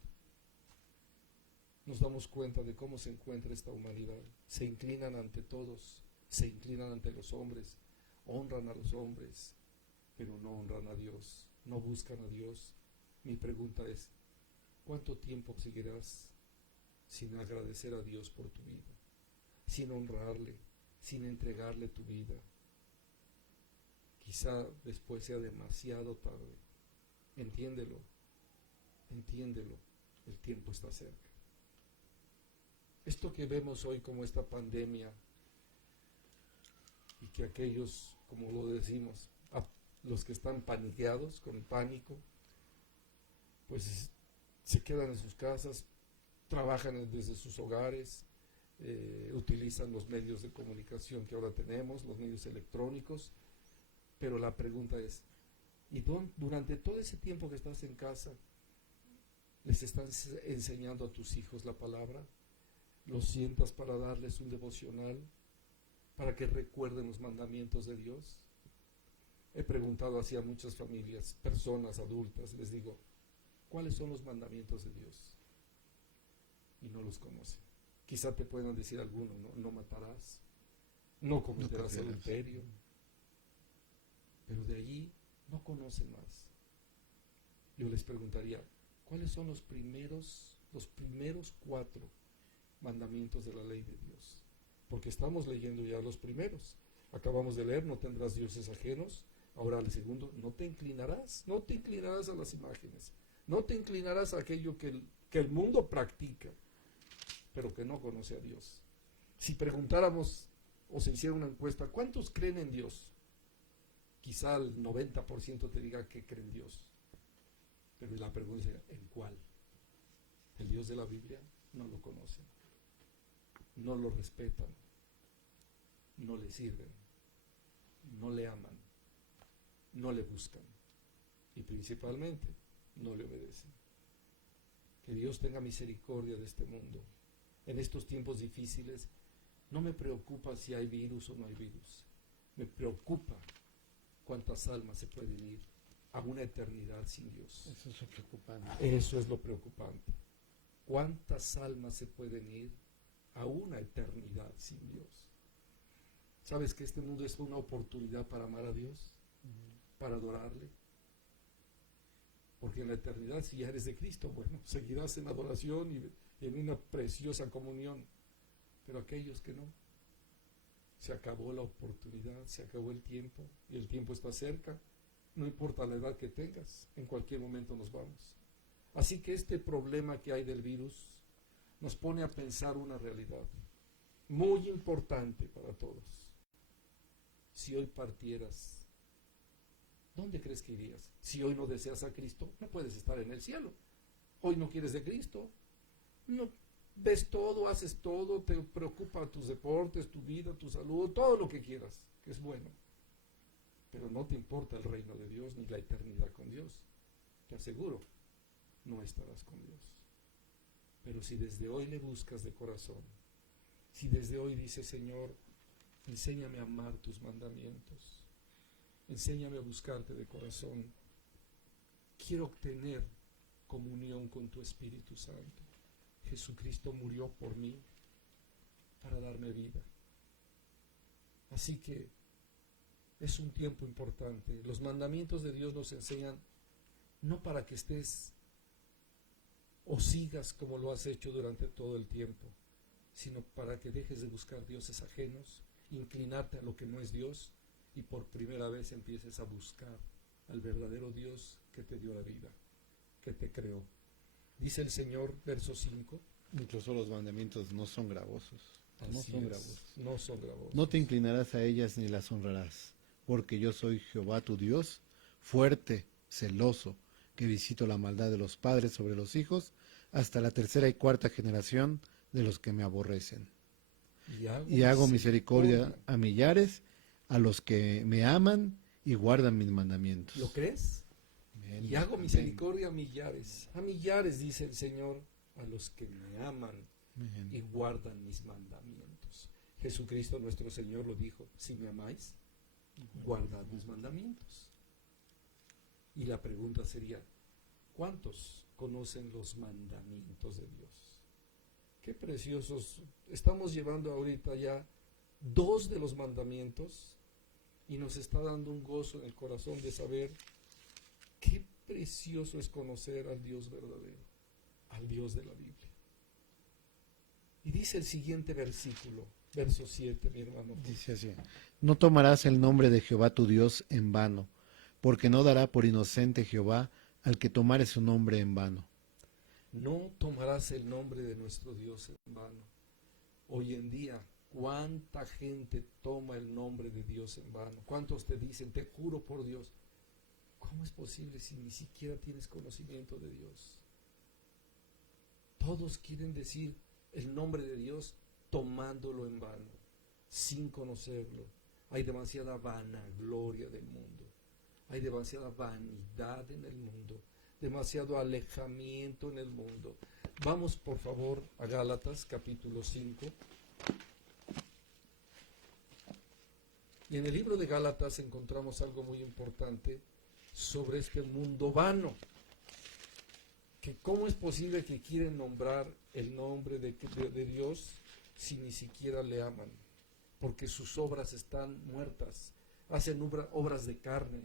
Nos damos cuenta de cómo se encuentra esta humanidad. Se inclinan ante todos, se inclinan ante los hombres, honran a los hombres, pero no honran a Dios, no buscan a Dios. Mi pregunta es, ¿cuánto tiempo seguirás sin agradecer a Dios por tu vida, sin honrarle, sin entregarle tu vida? Quizá después sea demasiado tarde. Entiéndelo, el tiempo está cerca. Esto que vemos hoy como esta pandemia, y que aquellos, como lo decimos, los que están paniqueados, con pánico, pues se quedan en sus casas, trabajan desde sus hogares, utilizan los medios de comunicación que ahora tenemos, los medios electrónicos, pero la pregunta es, ¿y durante todo ese tiempo que estás en casa, les estás enseñando a tus hijos la palabra? ¿Los sientas para darles un devocional, para que recuerden los mandamientos de Dios? He preguntado así a muchas familias, personas adultas, les digo, ¿cuáles son los mandamientos de Dios? Y no los conocen. Quizá te puedan decir alguno, no matarás, no cometerás adulterio, pero de allí no conocen más. Yo les preguntaría, ¿cuáles son los primeros 4 mandamientos de la ley de Dios? Porque estamos leyendo ya los primeros. Acabamos de leer, no tendrás dioses ajenos. Ahora el segundo, no te inclinarás a las imágenes, no te inclinarás a aquello que el mundo practica, pero que no conoce a Dios. Si preguntáramos o se hiciera una encuesta, ¿cuántos creen en Dios? Quizá el 90% te diga que cree en Dios. Pero la pregunta es, ¿en cuál? El Dios de la Biblia no lo conocen, no lo respetan, no le sirven, no le aman, no le buscan y principalmente no le obedecen. Que Dios tenga misericordia de este mundo. En estos tiempos difíciles no me preocupa si hay virus o no hay virus. Me preocupa cuántas almas se pueden ir a una eternidad sin Dios. Eso es lo preocupante. Eso es lo preocupante. ¿Cuántas almas se pueden ir a una eternidad sin Dios? ¿Sabes que este mundo es una oportunidad para amar a Dios? Para adorarle. Porque en la eternidad, si ya eres de Cristo, bueno, seguirás en adoración y en una preciosa comunión. Pero aquellos que no, se acabó la oportunidad, se acabó el tiempo, y el tiempo está cerca. no importa la edad que tengas, en cualquier momento nos vamos. Así que este problema que hay del virus nos pone a pensar una realidad muy importante para todos. Si hoy partieras, ¿dónde crees que irías? Si hoy no deseas a Cristo, no puedes estar en el cielo. Hoy no quieres de Cristo, no ves todo, haces todo, te preocupan tus deportes, tu vida, tu salud, todo lo que quieras, que es bueno. Pero no te importa el reino de Dios ni la eternidad con Dios. Te aseguro, no estarás con Dios. Pero si desde hoy le buscas de corazón, si desde hoy dices, Señor, enséñame a amar tus mandamientos, enséñame a buscarte de corazón, quiero tener comunión con tu Espíritu Santo. Jesucristo murió por mí para darme vida. Así que es un tiempo importante. Los mandamientos de Dios nos enseñan no para que estés o sigas como lo has hecho durante todo el tiempo, sino para que dejes de buscar dioses ajenos, inclinarte a lo que no es Dios y por primera vez empieces a buscar al verdadero Dios que te dio la vida, que te creó. Dice el Señor, verso 5. Incluso los mandamientos no son gravosos. No son gravosos. No son gravosos. No te inclinarás a ellas ni las honrarás, porque yo soy Jehová tu Dios, fuerte, celoso, que visito la maldad de los padres sobre los hijos, hasta la tercera y cuarta generación de los que me aborrecen. Y hago misericordia a millares, a los que me aman y guardan mis mandamientos. ¿Lo crees? Amén. Y hago misericordia a millares, dice el Señor, a los que me aman Amén. y guardan mis mandamientos. Jesucristo nuestro Señor lo dijo, si me amáis, guardad mis mandamientos. Y la pregunta sería, ¿cuántos conocen los mandamientos de Dios? Qué preciosos. Estamos llevando ahorita ya 2 de los mandamientos y nos está dando un gozo en el corazón de saber qué precioso es conocer al Dios verdadero, al Dios de la Biblia. Y dice el siguiente versículo, verso 7, mi hermano. Dice así: no tomarás el nombre de Jehová tu Dios en vano, porque no dará por inocente Jehová al que tomare su nombre en vano. No tomarás el nombre de nuestro Dios en vano. Hoy en día, ¿cuánta gente toma el nombre de Dios en vano? ¿Cuántos te dicen, te juro por Dios? ¿Cómo es posible si ni siquiera tienes conocimiento de Dios? Todos quieren decir el nombre de Dios tomándolo en vano, sin conocerlo. Hay demasiada vanagloria del mundo. Hay demasiada vanidad en el mundo, demasiado alejamiento en el mundo. Vamos por favor a Gálatas capítulo 5. Y en el libro de Gálatas encontramos algo muy importante sobre este mundo vano. Que cómo es posible que quieren nombrar el nombre de Dios si ni siquiera le aman. Porque sus obras están muertas. Hacen obras de carne.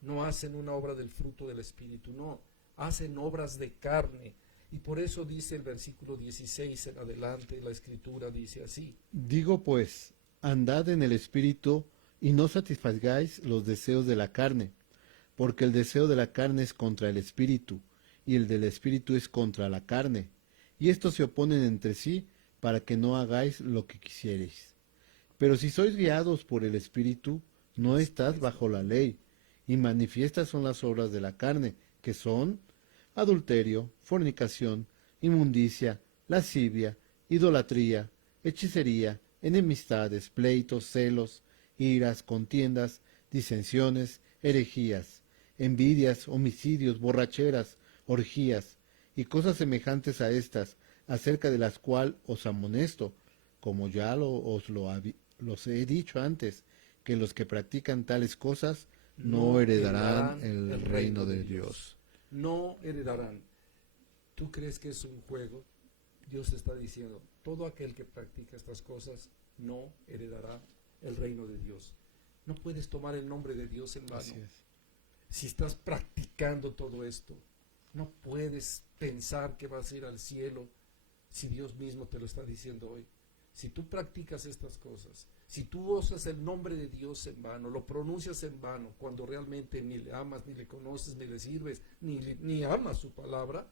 No hacen una obra del fruto del Espíritu, no, hacen obras de carne. Y por eso dice el versículo 16 en adelante, la Escritura dice así. Digo pues, andad en el Espíritu y no satisfagáis los deseos de la carne, porque el deseo de la carne es contra el Espíritu, y el del Espíritu es contra la carne, y estos se oponen entre sí para que no hagáis lo que quisiereis. Pero si sois guiados por el Espíritu, no estás bajo la ley. Y manifiestas son las obras de la carne, que son adulterio, fornicación, inmundicia, lascivia, idolatría, hechicería, enemistades, pleitos, celos, iras, contiendas, disensiones, herejías, envidias, homicidios, borracheras, orgías, y cosas semejantes a estas, acerca de las cuales os amonesto, como ya los he dicho antes, que los que practican tales cosas no heredarán el reino de Dios. No heredarán. ¿Tú crees que es un juego? Dios está diciendo, todo aquel que practica estas cosas no heredará el reino de Dios. No puedes tomar el nombre de Dios en vano. Así es. Si estás practicando todo esto, no puedes pensar que vas a ir al cielo si Dios mismo te lo está diciendo hoy. Si tú practicas estas cosas, Si tú usas el nombre de Dios en vano, lo pronuncias en vano, cuando realmente ni le amas, ni le conoces, ni le sirves, ni amas su palabra,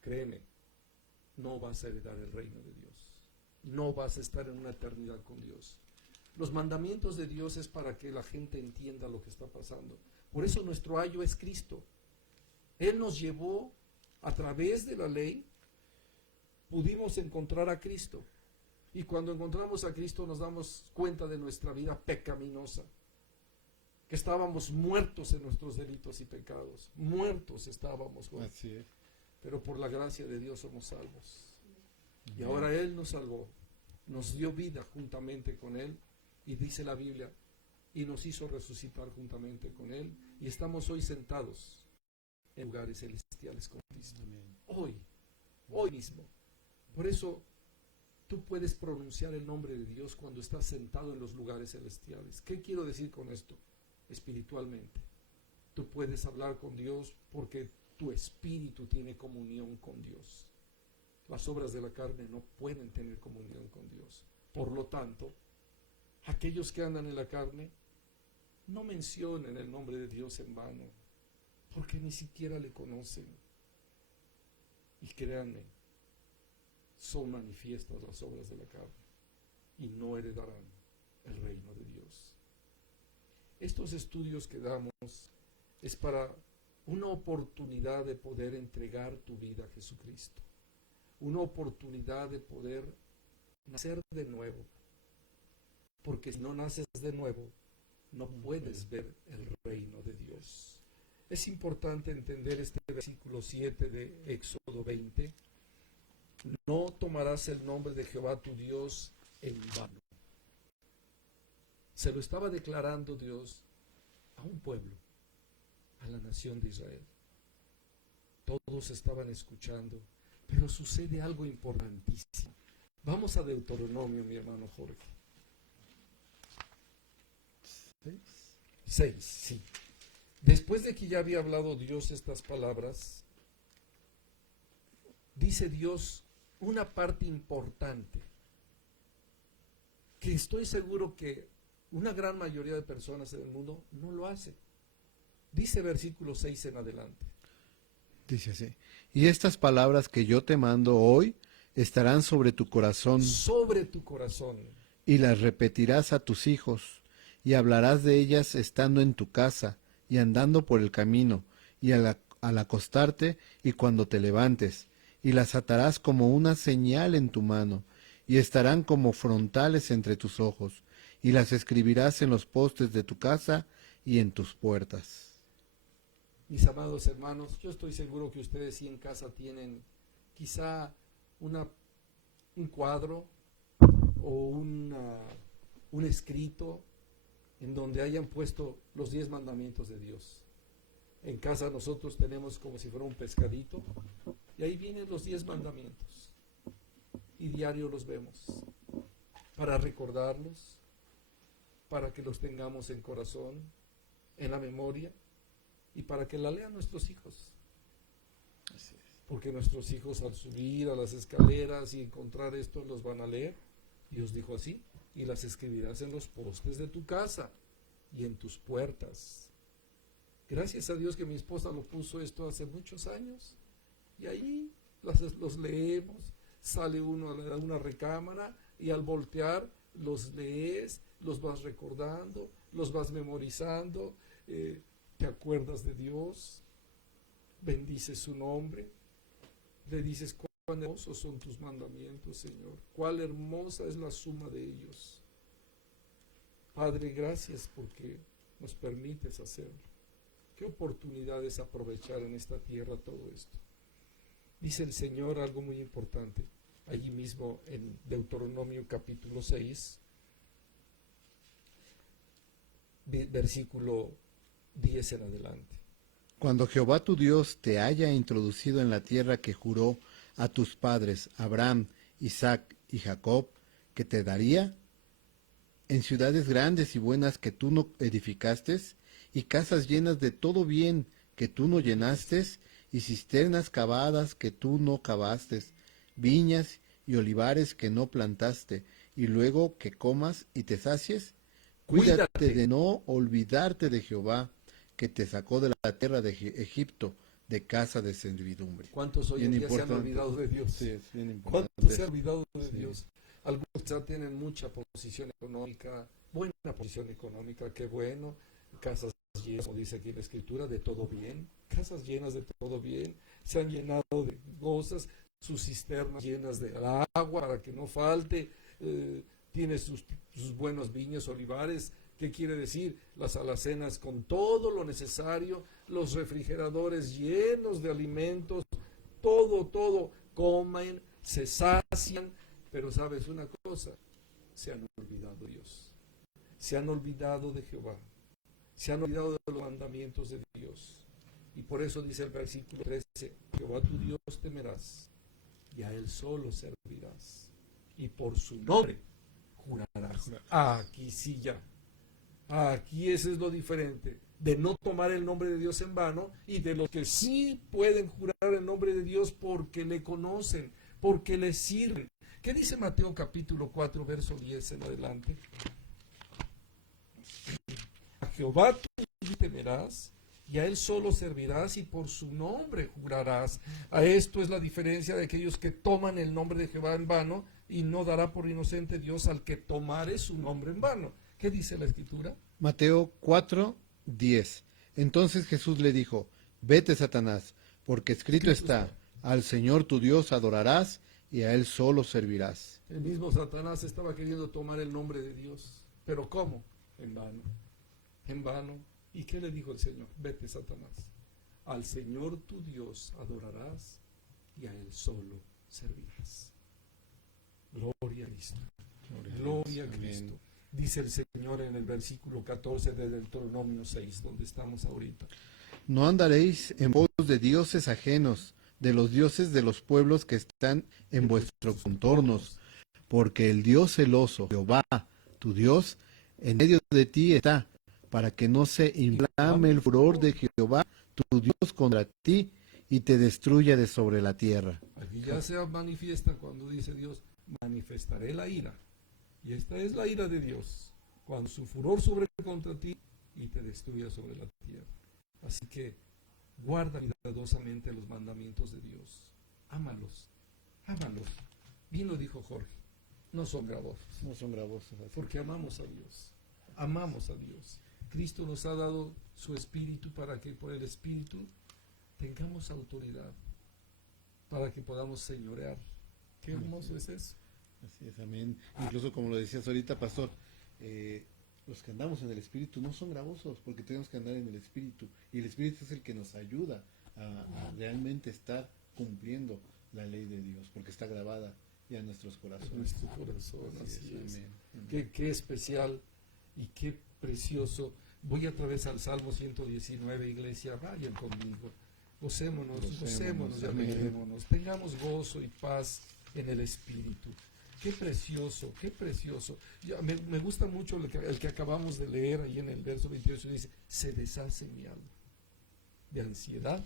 créeme, no vas a heredar el reino de Dios. No vas a estar en una eternidad con Dios. Los mandamientos de Dios es para que la gente entienda lo que está pasando. Por eso nuestro ayo es Cristo. Él nos llevó a través de la ley, pudimos encontrar a Cristo. Y cuando encontramos a Cristo nos damos cuenta de nuestra vida pecaminosa, que estábamos muertos en nuestros delitos y pecados. Muertos estábamos, Juan. Así es. Pero por la gracia de Dios somos salvos. Y ahora Él nos salvó, nos dio vida juntamente con Él, y dice la Biblia, y nos hizo resucitar juntamente con Él, y estamos hoy sentados en lugares celestiales con Cristo. Hoy mismo. Por eso tú puedes pronunciar el nombre de Dios cuando estás sentado en los lugares celestiales. ¿Qué quiero decir con esto? Espiritualmente. Tú puedes hablar con Dios porque tu espíritu tiene comunión con Dios. Las obras de la carne no pueden tener comunión con Dios. Por lo tanto, aquellos que andan en la carne, no mencionen el nombre de Dios en vano, porque ni siquiera le conocen. Y créanme, son manifiestas las obras de la carne y no heredarán el reino de Dios. Estos estudios que damos es para una oportunidad de poder entregar tu vida a Jesucristo, una oportunidad de poder nacer de nuevo, porque si no naces de nuevo, no puedes ver el reino de Dios. Es importante entender este versículo 7 de Éxodo 20. No tomarás el nombre de Jehová tu Dios en vano. Se lo estaba declarando Dios a un pueblo, a la nación de Israel. Todos estaban escuchando, pero sucede algo importantísimo. Vamos a Deuteronomio, mi hermano Jorge. 6, sí. Después de que ya había hablado Dios estas palabras, dice Dios una parte importante, que estoy seguro que una gran mayoría de personas en el mundo no lo hace. Dice versículo 6 en adelante. Dice así: y estas palabras que yo te mando hoy estarán sobre tu corazón. Sobre tu corazón. Y las repetirás a tus hijos, y hablarás de ellas estando en tu casa, y andando por el camino, y al acostarte, y cuando te levantes, y las atarás como una señal en tu mano, y estarán como frontales entre tus ojos, y las escribirás en los postes de tu casa y en tus puertas. Mis amados hermanos, yo estoy seguro que ustedes sí en casa tienen quizá un cuadro o un escrito en donde hayan puesto los 10 mandamientos de Dios. En casa nosotros tenemos como si fuera un pescadito, y ahí vienen los 10 mandamientos, y diario los vemos, para recordarlos, para que los tengamos en corazón, en la memoria, y para que la lean nuestros hijos. Así es. Porque nuestros hijos al subir a las escaleras y encontrar esto los van a leer. Dios dijo así: y las escribirás en los postes de tu casa y en tus puertas. Gracias a Dios que mi esposa lo puso esto hace muchos años, y ahí los leemos. Sale uno a una recámara y al voltear los lees, los vas recordando, los vas memorizando, te acuerdas de Dios, bendices su nombre, le dices: cuán hermosos son tus mandamientos, Señor, cuál hermosa es la suma de ellos. Padre, gracias porque nos permites hacerlo. Qué oportunidad es aprovechar en esta tierra todo esto. Dice el Señor algo muy importante, allí mismo en Deuteronomio capítulo 6, versículo 10 en adelante. Cuando Jehová tu Dios te haya introducido en la tierra que juró a tus padres, Abraham, Isaac y Jacob, que te daría, en ciudades grandes y buenas que tú no edificaste, y casas llenas de todo bien que tú no llenaste, y cisternas cavadas que tú no cavaste, viñas y olivares que no plantaste, y luego que comas y te sacies. Cuídate Cuídate. de no olvidarte de Jehová, que te sacó de la tierra de Egipto, de casa de servidumbre. ¿Cuántos hoy en Bien día se han importante. olvidado de Dios? Sí, es bien ¿Cuántos importante se han eso. olvidado de Sí. Dios? Algunos ya tienen mucha posición económica, buena posición económica, qué bueno, casas llenas, como dice aquí en la escritura, de todo bien, casas llenas de todo bien, se han llenado de cosas, sus cisternas llenas de agua para que no falte, tiene sus buenos viñas, olivares. ¿Qué quiere decir? Las alacenas con todo lo necesario, los refrigeradores llenos de alimentos, todo, comen, se sacian, pero sabes una cosa, se han olvidado de Dios, se han olvidado de Jehová, se han olvidado de los mandamientos de Dios. Y por eso dice el versículo 13, Jehová tu Dios temerás, y a Él solo servirás, y por su nombre jurarás. Aquí sí ya. Aquí ese es lo diferente, de no tomar el nombre de Dios en vano y de los que sí pueden jurar el nombre de Dios porque le conocen, porque le sirven. ¿Qué dice Mateo capítulo 4, verso 10 en adelante? A Jehová tú temerás y a Él solo servirás y por su nombre jurarás. A esto es la diferencia de aquellos que toman el nombre de Jehová en vano y no dará por inocente Dios al que tomare su nombre en vano. ¿Qué dice la escritura? Mateo 4:10. Entonces Jesús le dijo, vete, Satanás, porque escrito está, al Señor tu Dios adorarás y a Él solo servirás. El mismo Satanás estaba queriendo tomar el nombre de Dios. ¿Pero cómo? En vano. En vano. ¿Y qué le dijo el Señor? Vete, Satanás. Al Señor tu Dios adorarás y a Él solo servirás. Gloria a Cristo. Gloria a Cristo. Dice el Señor en el versículo 14 de Deuteronomio 6, donde estamos ahorita. No andaréis en pos de dioses ajenos, de los dioses de los pueblos que están en vuestros contornos, porque el Dios celoso, Jehová, tu Dios, en medio de ti está, para que no se inflame el furor de Jehová, tu Dios, contra ti, y te destruya de sobre la tierra. Aquí ya se manifiesta cuando dice Dios, manifestaré la ira. Y esta es la ira de Dios, cuando su furor sobre contra ti y te destruya sobre la tierra. Así que guarda cuidadosamente los mandamientos de Dios. Ámalos, ámalos. Bien lo dijo Jorge, no son gravosos. No son gravosos. Porque amamos a Dios, amamos a Dios. Cristo nos ha dado su Espíritu para que por el Espíritu tengamos autoridad, para que podamos señorear. Qué hermoso es eso. Así es, amén. Incluso como lo decías ahorita, pastor, los que andamos en el Espíritu no son gravosos, porque tenemos que andar en el Espíritu, y el Espíritu es el que nos ayuda a realmente estar cumpliendo la ley de Dios, porque está grabada ya en nuestros corazones. En nuestro corazón, así es. Amén. Qué especial y qué precioso. Voy otra vez al Salmo 119, iglesia, vayan conmigo. Gocémonos, y alegrémonos. Tengamos gozo y paz en el Espíritu. Qué precioso, qué precioso. Me gusta mucho el que acabamos de leer ahí en el verso 28, dice, se deshace mi alma de ansiedad,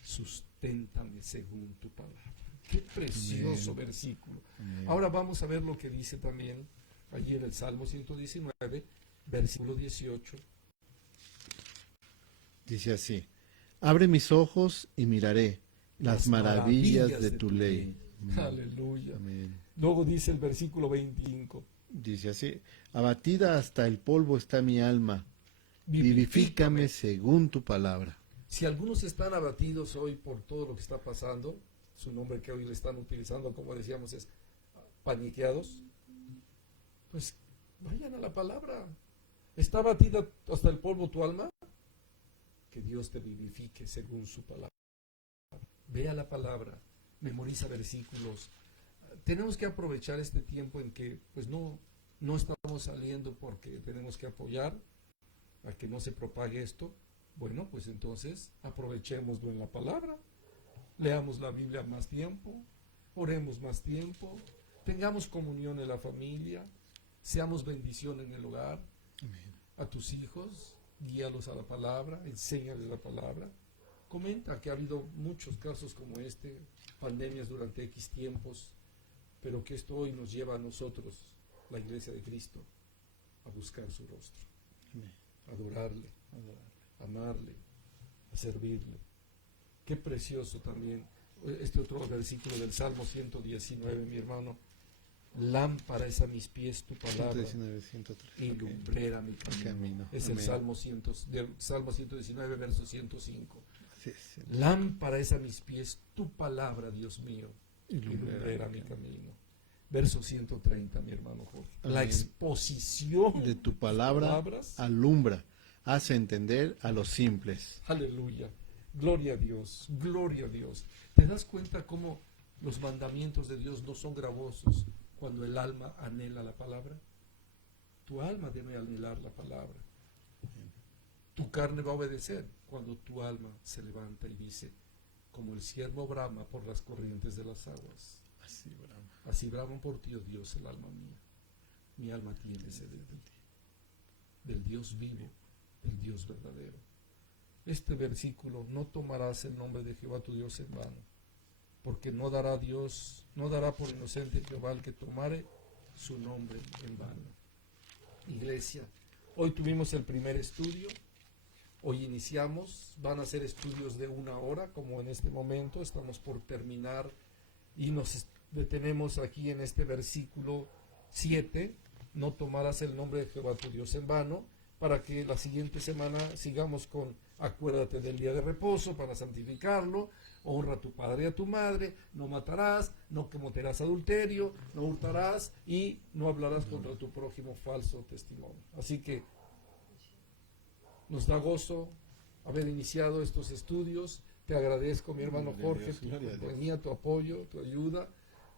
susténtame según tu palabra. Qué precioso versículo. Ahora vamos a ver lo que dice también allí en el Salmo 119, versículo 18. Dice así, abre mis ojos y miraré las maravillas de tu ley. Aleluya. Amén. Luego dice el versículo 25. Dice así, abatida hasta el polvo está mi alma, vivifícame según tu palabra. Si algunos están abatidos hoy por todo lo que está pasando, su nombre que hoy le están utilizando, como decíamos, es paniqueados, pues vayan a la palabra. ¿Está abatida hasta el polvo tu alma? Que Dios te vivifique según su palabra. Ve a la palabra, memoriza versículos. Tenemos que aprovechar este tiempo en que pues no estamos saliendo porque tenemos que apoyar a que no se propague esto. Bueno, pues entonces aprovechémoslo en la palabra, leamos la Biblia más tiempo, oremos más tiempo, tengamos comunión en la familia, seamos bendición en el hogar. Amén. A tus hijos, guíalos a la palabra, enséñales la palabra. Comenta que ha habido muchos casos como este, pandemias durante X tiempos, pero que esto hoy nos lleva a nosotros, la Iglesia de Cristo, a buscar su rostro, a adorarle, a amarle, a servirle. Qué precioso también este otro versículo del Salmo 119, mi hermano. Lámpara es a mis pies tu palabra 119, 103. y lumbrera mi camino. Es el Salmo 119, verso 105. Sí. Lámpara es a mis pies tu palabra, Dios mío, y lumbrera mi camino. Verso 130, mi hermano Jorge. Amén. La exposición de tu palabra alumbra, hace entender a los simples. Aleluya. Gloria a Dios, gloria a Dios. ¿Te das cuenta cómo los mandamientos de Dios no son gravosos cuando el alma anhela la palabra? Tu alma debe anhelar la palabra. Tu carne va a obedecer cuando tu alma se levanta y dice, como el ciervo brama por las corrientes de las aguas. Así braman por ti, oh Dios, el alma mía. Mi alma tiene sed de ti, del Dios vivo, del Dios verdadero. Este versículo: no tomarás el nombre de Jehová tu Dios en vano, porque no dará por inocente Jehová el que tomare su nombre en vano. Iglesia, hoy tuvimos el primer estudio, hoy iniciamos, van a ser estudios de 1 hora, como en este momento, estamos por terminar y nos detenemos aquí en este versículo 7, no tomarás el nombre de Jehová tu Dios en vano, para que la siguiente semana sigamos con acuérdate del día de reposo para santificarlo, honra a tu padre y a tu madre, no matarás, no cometerás adulterio, no hurtarás y no hablarás contra tu prójimo falso testimonio. Así que nos da gozo haber iniciado estos estudios. Te agradezco, mi hermano Jorge, tu compañía, tu apoyo, tu ayuda.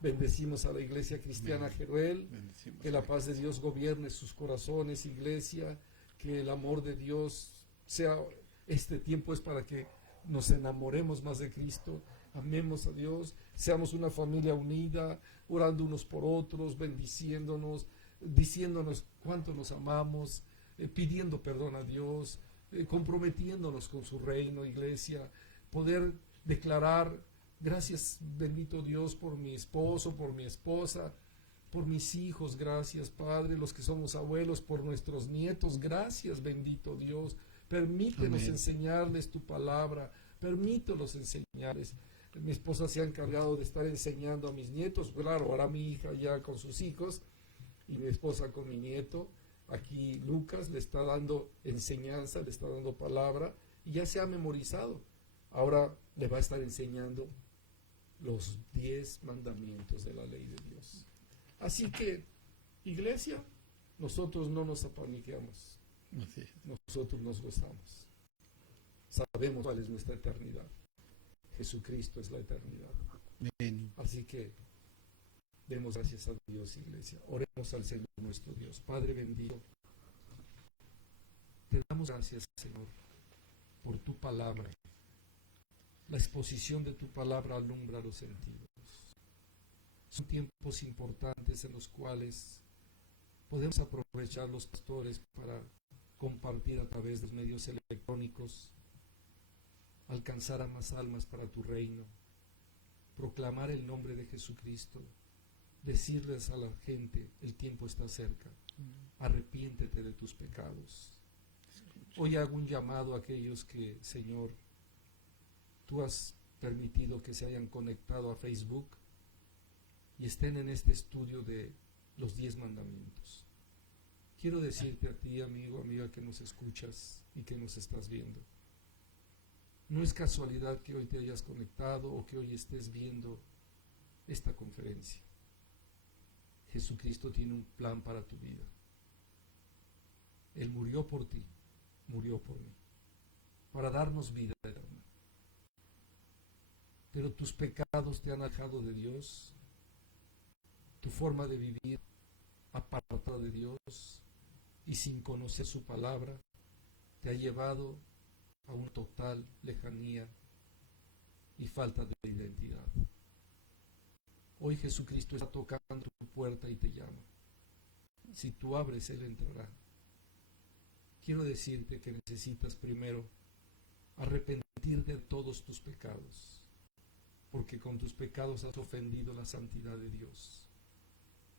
Bendecimos a la Iglesia Cristiana Jeruel, que la paz de Dios gobierne sus corazones, Iglesia, que el amor de Dios sea, este tiempo es para que nos enamoremos más de Cristo, amemos a Dios, seamos una familia unida, orando unos por otros, bendiciéndonos, diciéndonos cuánto nos amamos, pidiendo perdón a Dios, comprometiéndonos con su reino, Iglesia, poder declarar: gracias, bendito Dios, por mi esposo, por mi esposa, por mis hijos, gracias, Padre, los que somos abuelos, por nuestros nietos, gracias, bendito Dios. Permítenos enseñarles tu palabra, permítenos enseñarles. Mi esposa se ha encargado de estar enseñando a mis nietos, claro, ahora mi hija ya con sus hijos y mi esposa con mi nieto. Aquí Lucas le está dando enseñanza, le está dando palabra y ya se ha memorizado. Ahora le va a estar enseñando los 10 mandamientos de la ley de Dios. Así que, Iglesia, nosotros no nos apaniqueamos. Nosotros nos gozamos. Sabemos cuál es nuestra eternidad. Jesucristo es la eternidad. Amén. Así que demos gracias a Dios, Iglesia. Oremos al Señor nuestro Dios. Padre bendito, te damos gracias, Señor, por tu palabra. La exposición de tu palabra alumbra los sentidos. Son tiempos importantes en los cuales podemos aprovechar los pastores para compartir a través de los medios electrónicos, alcanzar a más almas para tu reino, proclamar el nombre de Jesucristo, decirles a la gente: el tiempo está cerca, arrepiéntete de tus pecados. Hoy hago un llamado a aquellos que, Señor, tú has permitido que se hayan conectado a Facebook y estén en este estudio de los 10 mandamientos. Quiero decirte a ti, amigo, amiga, que nos escuchas y que nos estás viendo. No es casualidad que hoy te hayas conectado o que hoy estés viendo esta conferencia. Jesucristo tiene un plan para tu vida. Él murió por ti, murió por mí, para darnos vida eterna. Pero tus pecados te han alejado de Dios, tu forma de vivir apartada de Dios y sin conocer su palabra te ha llevado a una total lejanía y falta de identidad. Hoy Jesucristo está tocando tu puerta y te llama. Si tú abres, Él entrará. Quiero decirte que necesitas primero arrepentirte de todos tus pecados, porque con tus pecados has ofendido la santidad de Dios.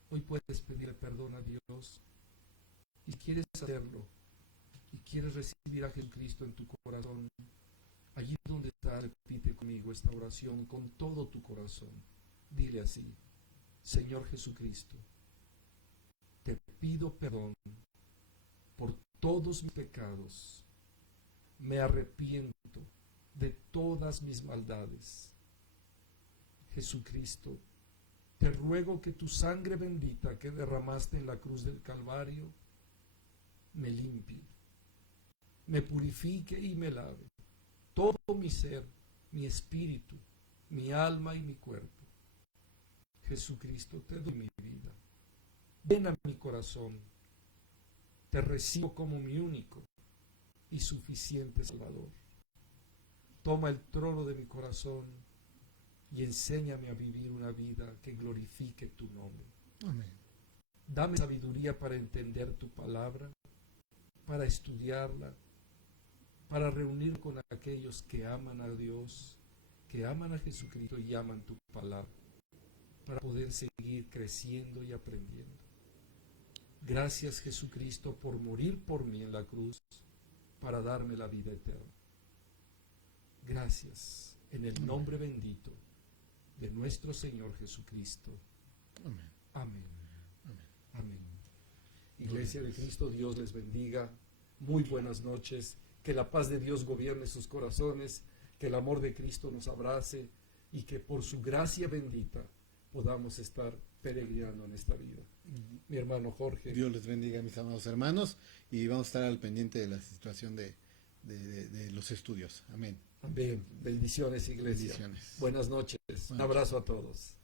Hoy puedes pedirle perdón a Dios. Y si quieres hacerlo, y quieres recibir a Jesucristo en tu corazón, allí donde estás, repite conmigo esta oración con todo tu corazón. Dile así: Señor Jesucristo, te pido perdón por todos mis pecados. Me arrepiento de todas mis maldades. Jesucristo, te ruego que tu sangre bendita que derramaste en la cruz del Calvario me limpie, me purifique y me lave todo mi ser, mi espíritu, mi alma y mi cuerpo. Jesucristo, te doy mi vida. Ven a mi corazón. Te recibo como mi único y suficiente Salvador. Toma el trono de mi corazón y enséñame a vivir una vida que glorifique tu nombre. Amén. Dame sabiduría para entender tu palabra, para estudiarla, para reunir con aquellos que aman a Dios, que aman a Jesucristo y aman tu palabra, para poder seguir creciendo y aprendiendo. Gracias, Jesucristo, por morir por mí en la cruz para darme la vida eterna. Gracias en el nombre bendito de nuestro Señor Jesucristo. Amén. Amén. Amén. Amén. Iglesia de Cristo, Dios les bendiga. Muy buenas noches. Que la paz de Dios gobierne sus corazones, que el amor de Cristo nos abrace y que por su gracia bendita podamos estar peregrinando en esta vida. Mi hermano Jorge. Dios les bendiga, mis amados hermanos, y vamos a estar al pendiente de la situación de los estudios. Amén. Amén. Bendiciones, iglesia. Bendiciones. Buenas noches. Un abrazo a todos.